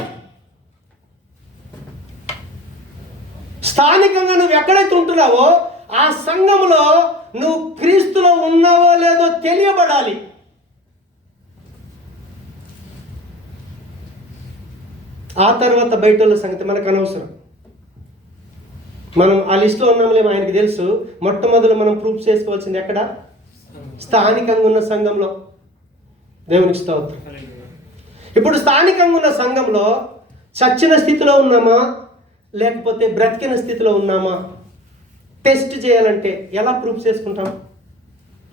స్థానికంగా నువ్వు ఎక్కడైతే ఉంటున్నావో ఆ సంఘంలో నువ్వు క్రీస్తులో ఉన్నావో లేదో తెలియబడాలి. ఆ తర్వాత బయట వాళ్ళ సంగతి మనకు అనవసరం. మనం ఆ లిస్టులో ఉన్నామేమో ఆయనకి తెలుసు. మొట్టమొదలు మనం ప్రూఫ్ చేసుకోవాల్సింది ఎక్కడ? స్థానికంగా ఉన్న సంఘంలో. దేవునికి స్తోత్రం. ఇప్పుడు స్థానికంగా ఉన్న సంఘంలో చచ్చిన స్థితిలో ఉన్నామా లేకపోతే బ్రతికిన స్థితిలో ఉన్నామా టెస్ట్ చేయాలంటే ఎలా ప్రూఫ్ చేసుకుంటాం?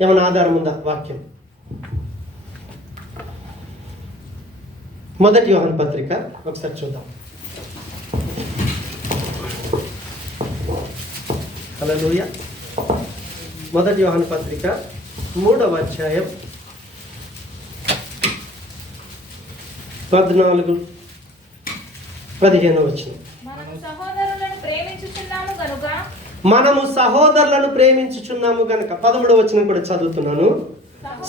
ఏమైనా ఆధారం ఉందా? వాక్యం. 1 యోహాను పత్రిక ఒకసారి చూద్దాం. హల్లెలూయా. 1 యోహాను పత్రిక 3వ అధ్యాయం 14-15 వచనం. మనము సహోదరులను ప్రేమించుచున్నాము గనుక 13వ వచనం కూడా చదువుతున్నాను.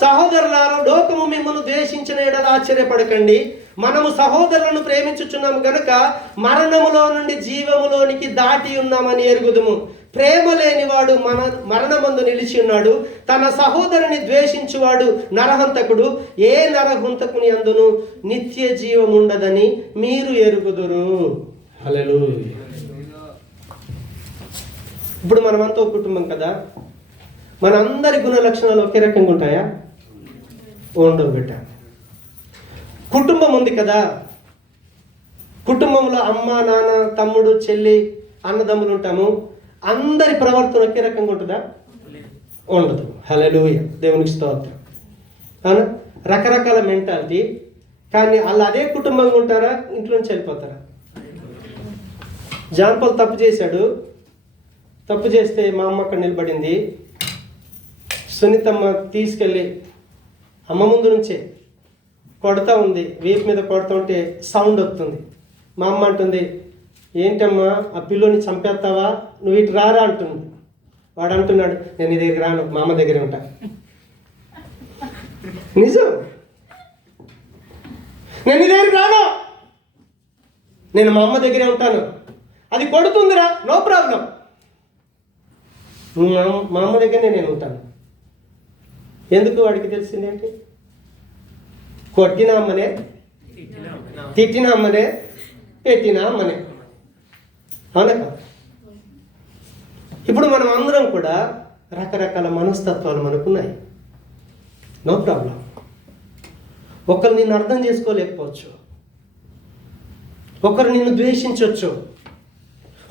సహోదరులారా, లోకము మిమ్మల్ని ద్వేషించిన యెడల ఆశ్చర్యపడకండి. మనము సహోదరులను ప్రేమించుచున్నాము గనుక మరణములో నుండి జీవములోనికి దాటి ఉన్నామని ఎరుగుదుము. ప్రేమ లేనివాడు మరణమందు నిలిచి ఉన్నాడు. తన సహోదరుని ద్వేషించువాడు నరహంతకుడు. ఏ నరహంతకుని అందును నిత్య జీవం ఉండదని మీరు ఎరుగుదురు. హల్లెలూయా. ఇప్పుడు మనమంతా ఒక కుటుంబం కదా, మనందరి గుణ లక్షణాలు ఒకే రకంగా ఉంటాయా? ఉండవు బిడ్డ. కుటుంబం ఉంది కదా, కుటుంబంలో అమ్మ, నాన్న, తమ్ముడు, చెల్లి, అన్నదమ్ములు ఉంటాము. అందరి ప్రవర్తన ఒకే రకంగా ఉంటుందా? ఉండదు. హల్లెలూయా. దేవునికి స్తోత్రం. అవునా? రకరకాల మెంటాలిటీ. కానీ వాళ్ళు అదే కుటుంబంగా ఉంటారా? ఇంట్లో నుంచి వెళ్ళిపోతారా? జాన్ పాల్ తప్పు చేశాడు. తప్పు చేస్తే మా అమ్మ అక్కడ నిలబడింది. సునీతమ్మ తీసుకెళ్ళి అమ్మ ముందు నుంచే కొడతా ఉంది. వీపు మీద కొడతా ఉంటే సౌండ్ వస్తుంది. మా అమ్మ అంటుంది, ఏంటమ్మా ఆ పిల్లోని చంపేస్తావా, నువ్వు ఇటు రారా అంటుంది. వాడు అంటున్నాడు, నేను నీ దగ్గర రాను, మా అమ్మ దగ్గరే ఉంటా. నిజం, నేను నీ దగ్గరికి రాను, నేను మా అమ్మ దగ్గరే ఉంటాను. అది కొడుతుందిరా, నో ప్రాబ్లం, మా అమ్మ దగ్గరనే నేను ఉంటాను. ఎందుకు వాడికి తెలిసిందేంటి? కొట్టిన అమ్మనే, తిట్టిన అమ్మనే, పెట్టిన అమ్మనే. అవునా? ఇప్పుడు మనం అందరం కూడా రకరకాల మనస్తత్వాలు మనకున్నాయి, నో ప్రాబ్లం. ఒకరు నిన్ను అర్థం చేసుకోలేకపోవచ్చు, ఒకరు నిన్ను ద్వేషించవచ్చు,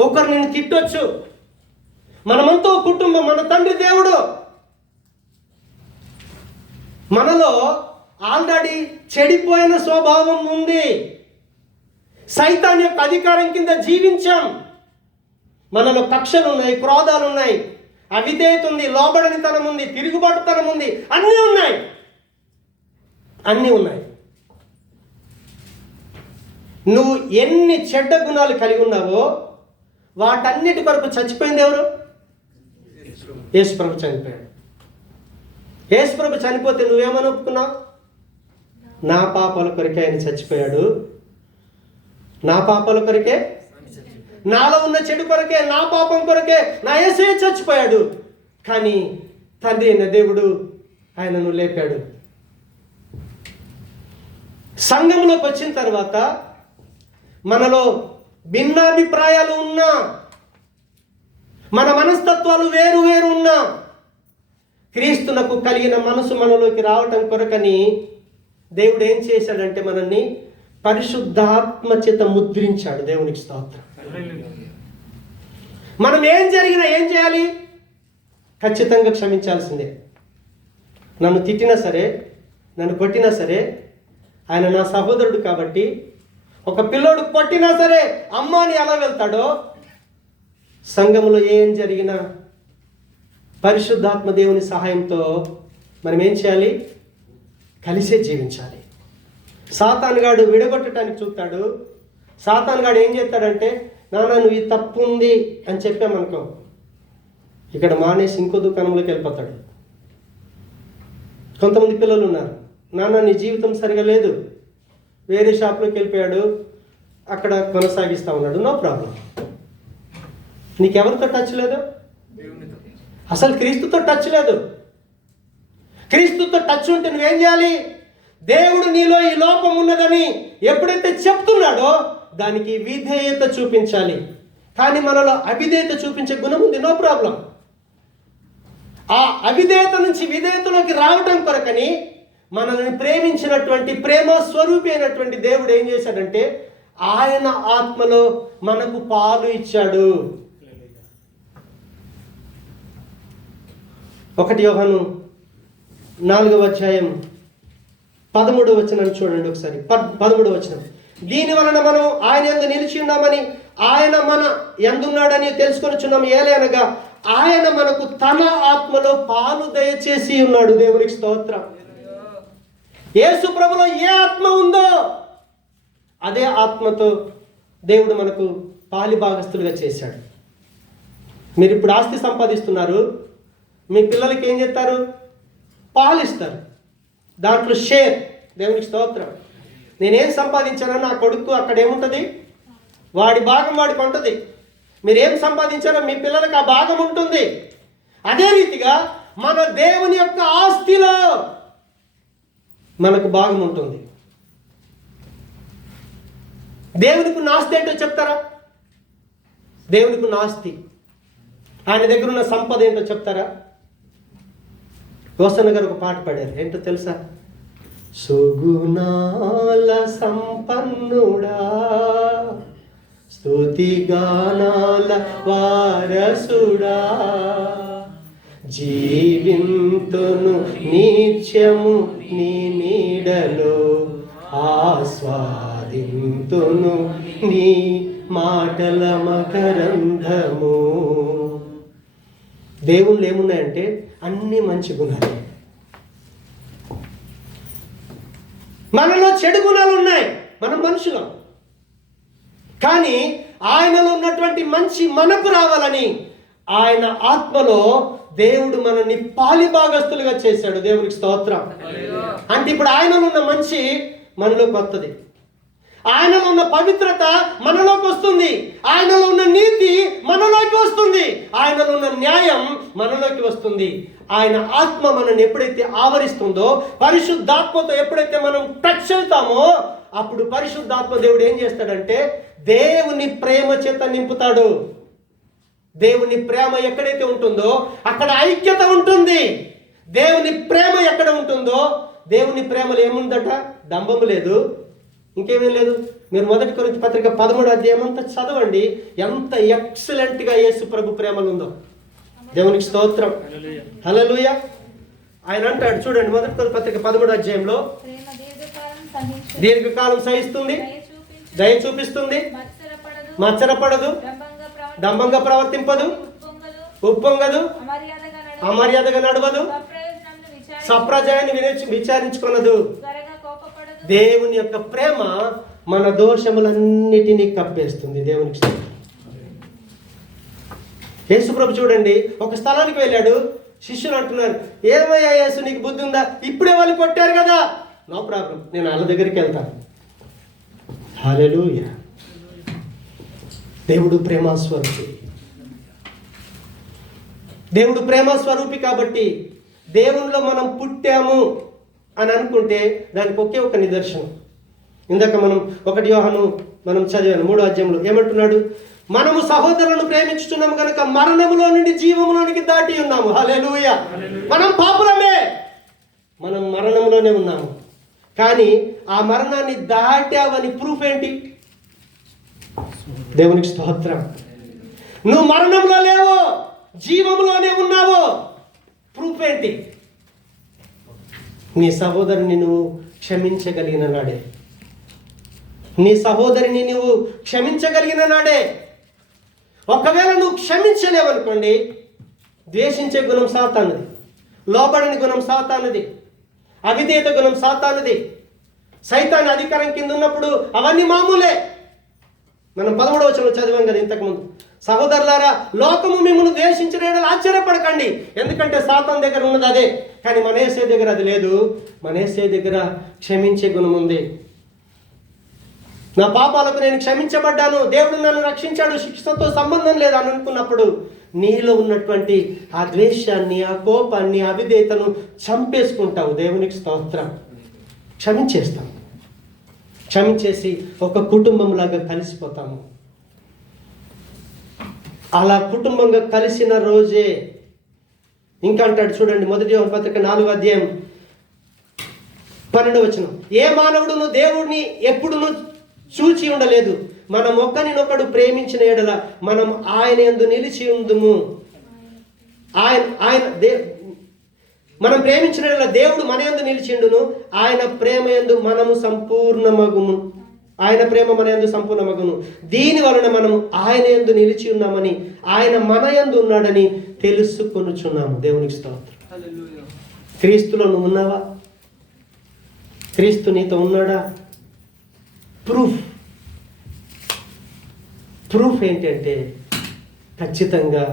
ఒకరు నిన్ను తిట్టొచ్చు. మనమంతా కుటుంబం, మన తండ్రి దేవుడు. మనలో ఆల్రెడీ చెడిపోయిన స్వభావం ఉంది. సైతాన్ యొక్క అధికారం కింద జీవించాం. మనలో కక్షలు ఉన్నాయి, క్రోధాలు ఉన్నాయి, అవిధేయత ఉంది, లోబడనితనం ఉంది, తిరుగుబాటుతనం ఉంది, అన్నీ ఉన్నాయి. నువ్వు ఎన్ని చెడ్డ గుణాలు కలిగి ఉన్నావో వాటన్నిటి కొరకు చచ్చిపోయింది ఎవరు? యేసుప్రభు చనిపోయాడు. యేసుప్రభు చనిపోతే నువ్వేమని ఒప్పుకున్నావు? నా పాపాల కొరకే ఆయన చచ్చిపోయాడు, నా పాపాల కొరకే, నాలో ఉన్న చెడు కొరకే, నా పాపం కొరకే నా యేసే చచ్చిపోయాడు. కానీ తండ్రి అయిన దేవుడు ఆయనను లేపాడు. సంఘంలోకి వచ్చిన తర్వాత మనలో భిన్నాభిప్రాయాలు ఉన్నా, మన మనస్తత్వాలు వేరు వేరు ఉన్నా, క్రీస్తునకు కలిగిన మనసు మనలోకి రావటం కొరకని దేవుడు ఏం చేశాడంటే మనల్ని పరిశుద్ధాత్మ చేత ముద్రించాడు. దేవునికి స్తోత్రం. మనం ఏం జరిగినా ఏం చేయాలి? ఖచ్చితంగా క్షమించాల్సిందే. నన్ను తిట్టినా సరే, నన్ను కొట్టినా సరే, ఆయన నా సహోదరుడు కాబట్టి. ఒక పిల్లోడు కొట్టినా సరే అమ్మ అని ఎలా వెళ్తాడో, సంఘంలో ఏం జరిగినా పరిశుద్ధాత్మ దేవుని సహాయంతో మనం ఏం చేయాలి? కలిసే జీవించాలి. సాతానుగాడు విడగొట్టడానికి చూస్తాడు. సాతానుగాడు ఏం చేస్తాడంటే, నాన్న నువ్వు ఈ తప్పు ఉంది అని చెప్పామనుకో, ఇక్కడ మానేసి ఇంకో దుకాణంలోకి వెళ్ళిపోతాడు. కొంతమంది పిల్లలు ఉన్నారు, నాన్న నీ జీవితం సరిగా లేదు, వేరే షాప్లోకి వెళ్ళిపోయాడు, అక్కడ కొనసాగిస్తూ ఉన్నాడు, నో ప్రాబ్లం. నీకెవరితో టచ్ లేదు? అసలు క్రీస్తుతో టచ్ లేదు. క్రీస్తుతో టచ్ ఉంటే నువ్వేం చేయాలి? దేవుడు నీలో ఈ లోపం ఉన్నదని ఎప్పుడైతే చెప్తున్నాడో దానికి విధేయత చూపించాలి. కానీ మనలో అవిధేయత చూపించే గుణం ఉంది, నో ప్రాబ్లం. ఆ అవిధేయత నుంచి విధేయతలోకి రావడం కొరకని మనల్ని ప్రేమించినటువంటి ప్రేమ స్వరూపి అయినటువంటి దేవుడు ఏం చేశాడంటే, ఆయన ఆత్మలో మనకు పాలు ఇచ్చాడు. 1 యోహాను 4వ అధ్యాయం 13వ వచనం చూడండి ఒకసారి. 13వ వచనం. దీని వలన మనం ఆయన యందు నిలిచి ఉన్నామని, ఆయన మన యందున్నాడని తెలుసుకొనిచున్నాము. ఏలనగా ఆయన మనకు తన ఆత్మలో పాలు దయచేసి ఉన్నాడు. దేవునికి స్తోత్రం. యేసు ప్రభులో ఏ ఆత్మ ఉందో అదే ఆత్మతో దేవుడు మనకు పాలి భాగస్తులుగా చేశాడు. మీరు ఇప్పుడు ఆస్తి సంపాదిస్తున్నారు, మీ పిల్లలకి ఏం చేస్తారు? పాలిస్తారు, దాంట్లో షేర్. దేవునికి స్తోత్రం. నేనేం సంపాదించానో నా కొడుకు అక్కడ ఏముంటుంది? వాడి భాగం వాడికి ఉంటుంది. మీరేం సంపాదించారో మీ పిల్లలకి ఆ భాగం ఉంటుంది. అదే రీతిగా మన దేవుని యొక్క ఆస్తిలో మనకు భాగం ఉంటుంది. దేవునికి ఉన్న ఆస్తి ఏంటో చెప్తారా? దేవునికి ఉన్న ఆస్తి, ఆయన దగ్గర ఉన్న సంపద ఏంటో చెప్తారా? గోసన్న గారు ఒక పాట పాడారు, ఏంటో తెలుసా? సుగుణాల సంపన్నుడా, స్తుతి గానాల వారసుడా, జీవింతును నిత్యము నీ నీడలో, ఆస్వాదింతును నీ మాటల మకరంధము. దేవుళ్ళు ఏమున్నాయంటే అన్ని మంచి గుణాలు. మనలో చెడు గుణాలు ఉన్నాయి, మనం మనుషులం. కానీ ఆయనలో ఉన్నటువంటి మంచి మనకు రావాలని ఆయన ఆత్మలో దేవుడు మనల్ని పాలి భాగస్తులుగా చేశాడు. దేవునికి స్తోత్రం. అంటే ఇప్పుడు ఆయనలో ఉన్న మంచి మనలో కొత్తది. ఆయనలో ఉన్న పవిత్రత మనలోకి వస్తుంది, ఆయనలో ఉన్న నీతి మనలోకి వస్తుంది, ఆయనలో ఉన్న న్యాయం మనలోకి వస్తుంది. ఆయన ఆత్మ మనల్ని ఎప్పుడైతే ఆవరిస్తుందో, పరిశుద్ధాత్మతో ఎప్పుడైతే మనం టచ్ అవుతామో, అప్పుడు పరిశుద్ధాత్మ దేవుడు ఏం చేస్తాడంటే దేవుని ప్రేమ చేత నింపుతాడు. దేవుని ప్రేమ ఎక్కడైతే ఉంటుందో అక్కడ ఐక్యత ఉంటుంది. దేవుని ప్రేమ ఎక్కడ ఉంటుందో, దేవుని ప్రేమలో ఏముందట? డంబము లేదు, ఇంకేమీ లేదు. మీరు 1 కొరింథీ పత్రిక 13వ అధ్యాయం అంతా చదవండి, ఎంత ఎక్సలెంట్గా యేసు ప్రభు ప్రేమలు ఉందో. దేవునికి స్తోత్రం, హల్లెలూయా. ఆయన అంటాడు చూడండి, 1 కొరింథీ పత్రిక 13వ అధ్యాయంలో, దీర్ఘకాలం సహిస్తుంది, దయ చూపిస్తుంది, మత్సరపడదు, డంబంగా ప్రవర్తింపదు, ఉప్పొంగదు, అమర్యాదగా నడవదు, సప్రజాయాన్ని విచారించుకొనదు. దేవుని యొక్క ప్రేమ మన దోషములన్నిటినీ కప్పేస్తుంది. దేవునికి స్తోత్రం. యేసు ప్రభు చూడండి, ఒక స్థలానికి వెళ్ళాడు, శిష్యులు అంటున్నారు, ఏమయ్యా యేసు నీకు బుద్ధి ఉందా? ఇప్పుడే వాళ్ళు కొట్టారు కదా, నో ప్రాబ్లం, నేను వాళ్ళ దగ్గరికి వెళ్తాను. హల్లెలూయా. దేవుడు ప్రేమస్వరూపి. దేవుడు ప్రేమస్వరూపి కాబట్టి దేవునిలో మనం పుట్టాము అని అనుకుంటే దానికి ఒకే ఒక నిదర్శనం. ఇందాక మనం 1 యోహాను మనం చదివాను 3వ అధ్యాయంలో ఏమంటున్నాడు? మనము సహోదరులను ప్రేమించుచున్నాము కనుక మరణములో నుండి జీవములోనికి దాటి ఉన్నాము. హల్లెలూయా. మనం పాపులమే, మనం మరణంలోనే ఉన్నాము, కానీ ఆ మరణాన్ని దాటావని ప్రూఫ్ ఏంటి? దేవునికి స్తోత్రం. నువ్వు మరణంలో లేవో, జీవంలోనే ఉన్నావో, ప్రూఫ్ ఏంటి? నీ సహోదరుని నువ్వు క్షమించగలిగిన నాడే, నీ సహోదరిని నువ్వు క్షమించగలిగిన నాడే. ఒకవేళ నువ్వు క్షమించలేవనుకోండి, ద్వేషించే గుణం సాతానుది, లోబడని గుణం సాతానుది, అవిధేయత గుణం సాతానుది. సైతాను అధికారం కింద ఉన్నప్పుడు అవన్నీ మామూలే. మనం 13వ వచనంలో చదివాం కదా ఇంతకుముందు, సహోదరులారా లోకము మిమ్మల్ని ద్వేషించిన యెడల ఆశ్చర్యపడకండి, ఎందుకంటే సాతాను దగ్గర ఉన్నది అదే, కానీ మన యేసయ్య దగ్గర అది లేదు. మన యేసయ్య దగ్గర క్షమించే గుణం ఉంది. నా పాపాలకు నేను క్షమించబడ్డాను, దేవుడు నన్ను రక్షించాడు, శిక్షతో సంబంధం లేదు అని అనుకున్నప్పుడు నీలో ఉన్నటువంటి ఆ ద్వేషాన్ని, ఆ కోపాన్ని, అవిధేయతను చంపేసుకుంటావు. దేవునికి స్తోత్రం. క్షమించేస్తాం, క్షమించేసి ఒక కుటుంబంలాగా కలిసిపోతాము. అలా కుటుంబంగా కలిసిన రోజే ఇంకా అంటాడు చూడండి, 1 యోహాను పత్రిక 4వ అధ్యాయం 12వ వచనం, ఏ మానవుడును దేవుడిని ఎప్పుడును చూచి ఉండలేదు. మనం ఒకరినొకడు ప్రేమించిన యెడల మనం ఆయన యందు నిలిచి ఉందుము. మనం ప్రేమించిన యెడల దేవుడు మన యందు నిలిచిండును, ఆయన ప్రేమ యందు మనము సంపూర్ణమగుము. ఆయన ప్రేమ మన యందు సంపూర్ణమగును. దీని వలన మనం ఆయన యందు నిలిచి ఉన్నామని, ఆయన మన యందు ఉన్నాడని తెలుసుకొనుచున్నాము. దేవునికి స్తోత్రం. క్రీస్తులో నువ్వు ఉన్నావా? క్రీస్తు నీతో ఉన్నాడా? ప్రూఫ్ ఏంటంటే ఖచ్చితంగా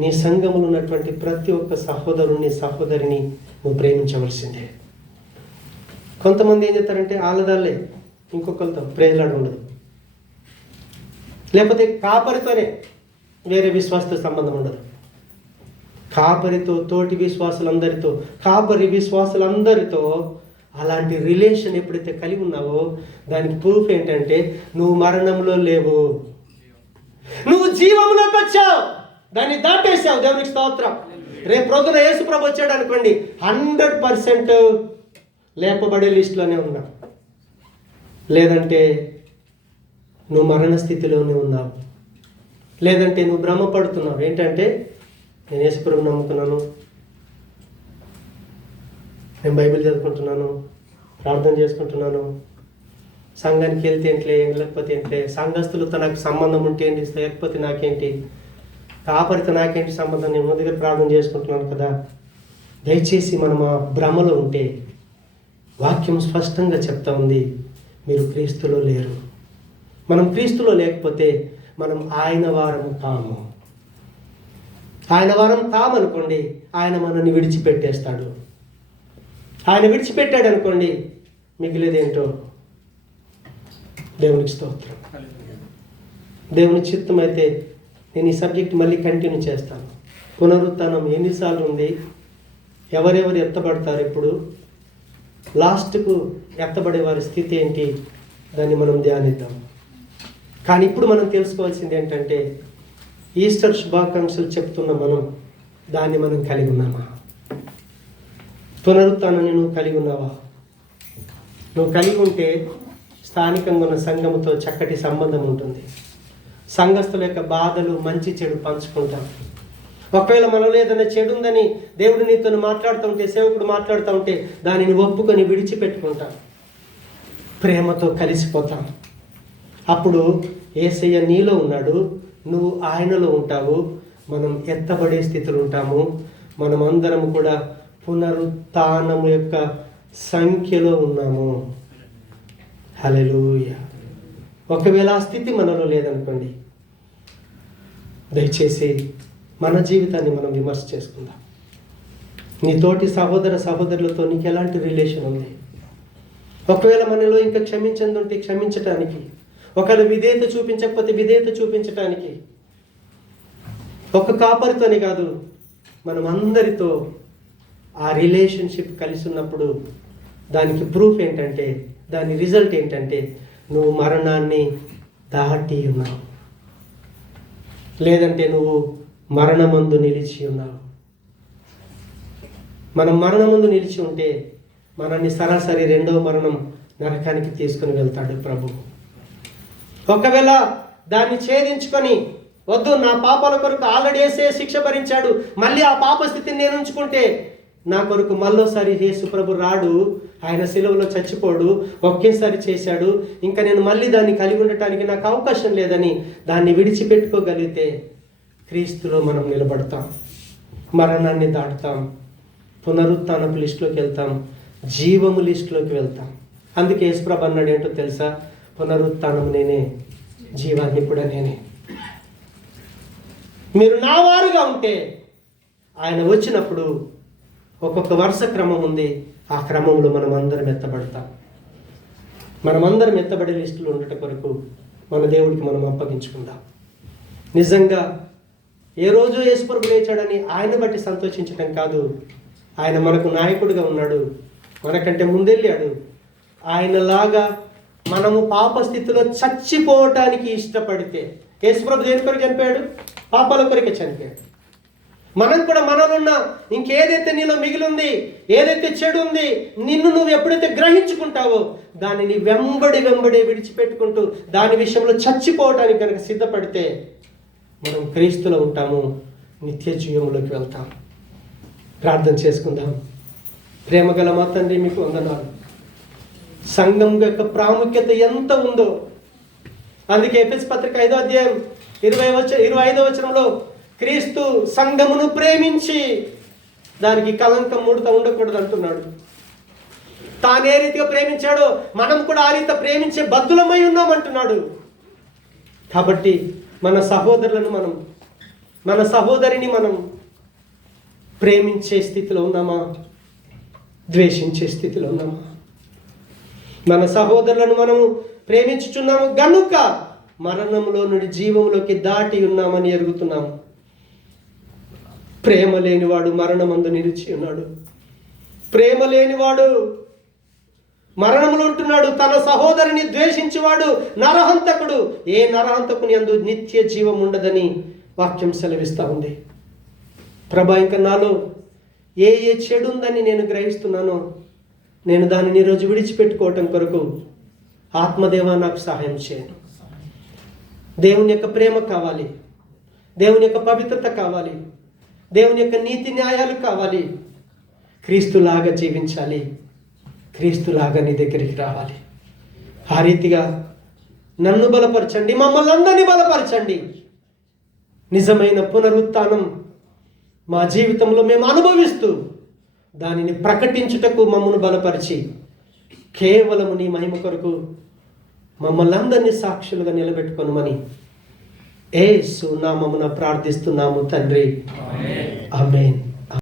నీ సంఘములో ఉన్నటువంటి ప్రతి ఒక్క సహోదరుని, సహోదరిని నువ్వు ప్రేమించవలసిందే. కొంతమంది ఏం చేస్తారంటే ఆలదాలే ఇంకొకరితో ప్రేజలాడు ఉండదు, లేకపోతే కాపరితోనే వేరే విశ్వాసతో సంబంధం ఉండదు. కాపరితో, తోటి విశ్వాసులందరితో, కాపరి విశ్వాసులందరితో అలాంటి రిలేషన్ ఎప్పుడైతే కలిగి ఉన్నావో దానికి ప్రూఫ్ ఏంటంటే నువ్వు మరణంలో లేవు, నువ్వు జీవంలోకి వచ్చావు, దాన్ని దాటేసావు. దేవునికి స్తోత్రం. రేపు ప్రొద్దున యేసు ప్రభు వచ్చాడు అనుకోండి, 100% లేపబడే లిస్టులోనే ఉన్నావు, లేదంటే నువ్వు మరణ స్థితిలోనే ఉన్నావు, లేదంటే నువ్వు భ్రమపడుతున్నావు. ఏంటంటే నేను యేసు ప్రభువుని నమ్ముకున్నాను, నేను బైబిల్ చదువుకుంటున్నాను, ప్రార్థన చేసుకుంటున్నాను, సంఘానికి వెళ్తే ఏంట్లే, వెళ్ళకపోతే ఏంట్లే, సంఘస్థులతో నాకు సంబంధం ఉంటే ఏంటి, లేకపోతే నాకేంటి, కాపరితో నాకేంటి సంబంధం, నేను ముందుగా ప్రార్థన చేసుకుంటున్నాను కదా. దయచేసి మనం ఆ భ్రమలో ఉంటే వాక్యం స్పష్టంగా చెప్తా ఉంది, మీరు క్రీస్తులో లేరు. మనం క్రీస్తులో లేకపోతే మనం ఆయన వారము కాము. ఆయన వారం కామనుకోండి, ఆయన మనల్ని విడిచిపెట్టేస్తాడు. ఆయన విడిచిపెట్టాడు అనుకోండి, మిగిలేదేంటో దేవునికి స్తోత్రం. దేవుని చిత్తం అయితే నేను ఈ సబ్జెక్ట్ మళ్ళీ కంటిన్యూ చేస్తాను. పునరుత్థానం ఎన్నిసార్లు ఉంది, ఎవరెవరు ఎత్తబడతారు, ఇప్పుడు లాస్ట్కు ఎత్తబడే వారి స్థితి ఏంటి, దాన్ని మనం ధ్యానిద్దాం. కానీ ఇప్పుడు మనం తెలుసుకోవాల్సింది ఏంటంటే, ఈస్టర్ శుభాకాంక్షలు చెప్తున్న మనం దాన్ని మనం కలిగి ఉన్నామా? పునరుత్థానాన్ని నువ్వు కలిగి ఉన్నావా? నువ్వు కలిగి ఉంటే స్థానికంగా ఉన్న సంఘముతో చక్కటి సంబంధం ఉంటుంది. సంఘస్థుల యొక్క బాధలు, మంచి చెడు పంచుకుంటాం. ఒకవేళ మనలో ఏదైనా చెడు ఉందని దేవుడు నీతో మాట్లాడుతూ ఉంటే, సేవకుడు మాట్లాడుతూ ఉంటే దానిని ఒప్పుకొని విడిచిపెట్టుకుంటాం, ప్రేమతో కలిసిపోతాం. అప్పుడు యేసయ్య నీలో ఉన్నాడు, నువ్వు ఆయనలో ఉంటావు. మనం ఎత్తబడే స్థితిలో ఉంటాము. మనం అందరం కూడా పునరుత్థానము యొక్క సంఖ్యలో ఉన్నాము. హల్లెలూయా. ఒకవేళ ఆ స్థితి మనలో లేదనుకోండి, దయచేసి మన జీవితాన్ని మనం విమర్శ చేసుకుందాం. నీ తోటి సహోదర సహోదరులతో నీకు ఎలాంటి రిలేషన్ ఉంది? ఒకవేళ మనలో ఇంకా క్షమించండి ఉంటే క్షమించటానికి, ఒకవేళ విధేయత చూపించకపోతే విధేయత చూపించటానికి, ఒక కాపరితోనే కాదు మనం అందరితో ఆ రిలేషన్షిప్ కలిసి ఉన్నప్పుడు దానికి ప్రూఫ్ ఏంటంటే, దాని రిజల్ట్ ఏంటంటే, నువ్వు మరణాన్ని దాటి ఉన్నావు, లేదంటే నువ్వు మరణమందు నిలిచి ఉన్నావు. మనం మరణమందు నిలిచి ఉంటే మనల్ని సరాసరి రెండవ మరణం నరకానికి తీసుకుని వెళ్తాడు ప్రభు. ఒకవేళ దాన్ని ఛేదించుకొని, వద్దు నా పాపాల కొరకు ఆల్రెడీ యేసే శిక్ష భరించాడు, మళ్ళీ ఆ పాప స్థితిని నేను ఉంచుకుంటే నా కొరకు మళ్ళోసారి యేసు ప్రభు రాడు, ఆయన సిలువలో చచ్చిపోడు, ఒకేసారి చేశాడు, ఇంకా నేను మళ్ళీ దాన్ని కలిగి ఉండటానికి నాకు అవకాశం లేదని దాన్ని విడిచిపెట్టుకోగలిగితే క్రీస్తులో మనం నిలబడతాం, మరణాన్ని దాటుతాం, పునరుత్థానపు లిస్టులోకి వెళ్తాం, జీవము లిస్టులోకి వెళ్తాం. అందుకే యేసుప్రభు అన్నాడు ఏంటో తెలుసా? పునరుత్థానం నేనే, జీవాన్ని కూడా నేనే. మీరు నా వారుగా ఉంటే ఆయన వచ్చినప్పుడు ఒక్కొక్క వరుస క్రమం ఉంది, ఆ క్రమంలో మనం అందరం ఎత్తబడతాం. మనమందరం ఎత్తబడే లిస్టులో ఉండటం కొరకు మన దేవుడికి మనం అప్పగించుకుందాం. నిజంగా ఏ రోజు యేసుప్రభు లేచాడని ఆయన బట్టి సంతోషించడం కాదు, ఆయన మనకు నాయకుడిగా ఉన్నాడు, మనకంటే ముందెళ్ళాడు. ఆయనలాగా మనము పాప స్థితిలో చచ్చిపోవటానికి ఇష్టపడితే, యేసుప్రభు దేని కొరకు చనిపోయాడు? పాపాల కొరకే చనిపోయాడు. మనం కూడా మనలున్న ఇంకేదైతే నీలో మిగిలింది, ఏదైతే చెడు ఉంది, నిన్ను నువ్వు ఎప్పుడైతే గ్రహించుకుంటావో దానిని వెంబడి విడిచిపెట్టుకుంటూ దాని విషయంలో చచ్చిపోవటానికి కనుక సిద్ధపడితే మనం క్రీస్తులో ఉంటాము, నిత్య జీవంలోకి వెళ్తాం. ప్రార్థన చేసుకుందాం. ప్రేమగల మా తండ్రి, మీకు వందనాలు. సంఘం యొక్క ప్రాముఖ్యత ఎంత ఉందో అందుకే ఎఫెసీ పత్రిక 5వ అధ్యాయం 25వ వచనంలో క్రీస్తు సంఘమును ప్రేమించి దానికి కలంకం ముడత ఉండకూడదు అంటున్నాడు. తాను ఏ రీతిగా ప్రేమించాడో మనం కూడా ఆ రీతిగా ప్రేమించే బద్ధులమై ఉన్నామంటున్నాడు. కాబట్టి మన సహోదరులను మన సహోదరిని మనం ప్రేమించే స్థితిలో ఉన్నామా? ద్వేషించే స్థితిలో ఉన్నామా? మన సహోదరులను మనము ప్రేమించుచున్నాము గనుక మరణంలో నుండి జీవంలోకి దాటి ఉన్నామని ఎరుగుతున్నాము. ప్రేమ లేనివాడు మరణమందు నిలిచి ఉన్నాడు. ప్రేమ లేనివాడు మరణంలో ఉంటున్నాడు. తన సహోదరుని ద్వేషించేవాడు నరహంతకుడు. ఏ నరహంతకుని యందు నిత్య జీవం ఉండదని వాక్యం సెలవిస్తూ ఉంది. ప్రభా, ఇంకా నాలో ఏ చెడు ఉందని నేను గ్రహిస్తున్నానో నేను దానిని ఈరోజు విడిచిపెట్టుకోవటం కొరకు ఆత్మదేవ నాకు సహాయం చేయను. దేవుని యొక్క ప్రేమ కావాలి, దేవుని యొక్క పవిత్రత కావాలి, దేవుని యొక్క నీతి న్యాయాలు కావాలి. క్రీస్తులాగా జీవించాలి, క్రీస్తులాగా నీ దగ్గరికి రావాలి. ఆ రీతిగా నన్ను బలపరచండి, మమ్మల్ని అందరినీ బలపరచండి. నిజమైన పునరుత్థానం మా జీవితంలో మేము అనుభవిస్తూ దానిని ప్రకటించుటకు మమ్మల్ని బలపరిచి కేవలము నీ మహిమ కొరకు మమ్మల్ని అందరినీ సాక్షులుగా నిలబెట్టుకొనుమని యేసు నామమున ప్రార్థిస్తున్నాము తండ్రి. ఆమేన్.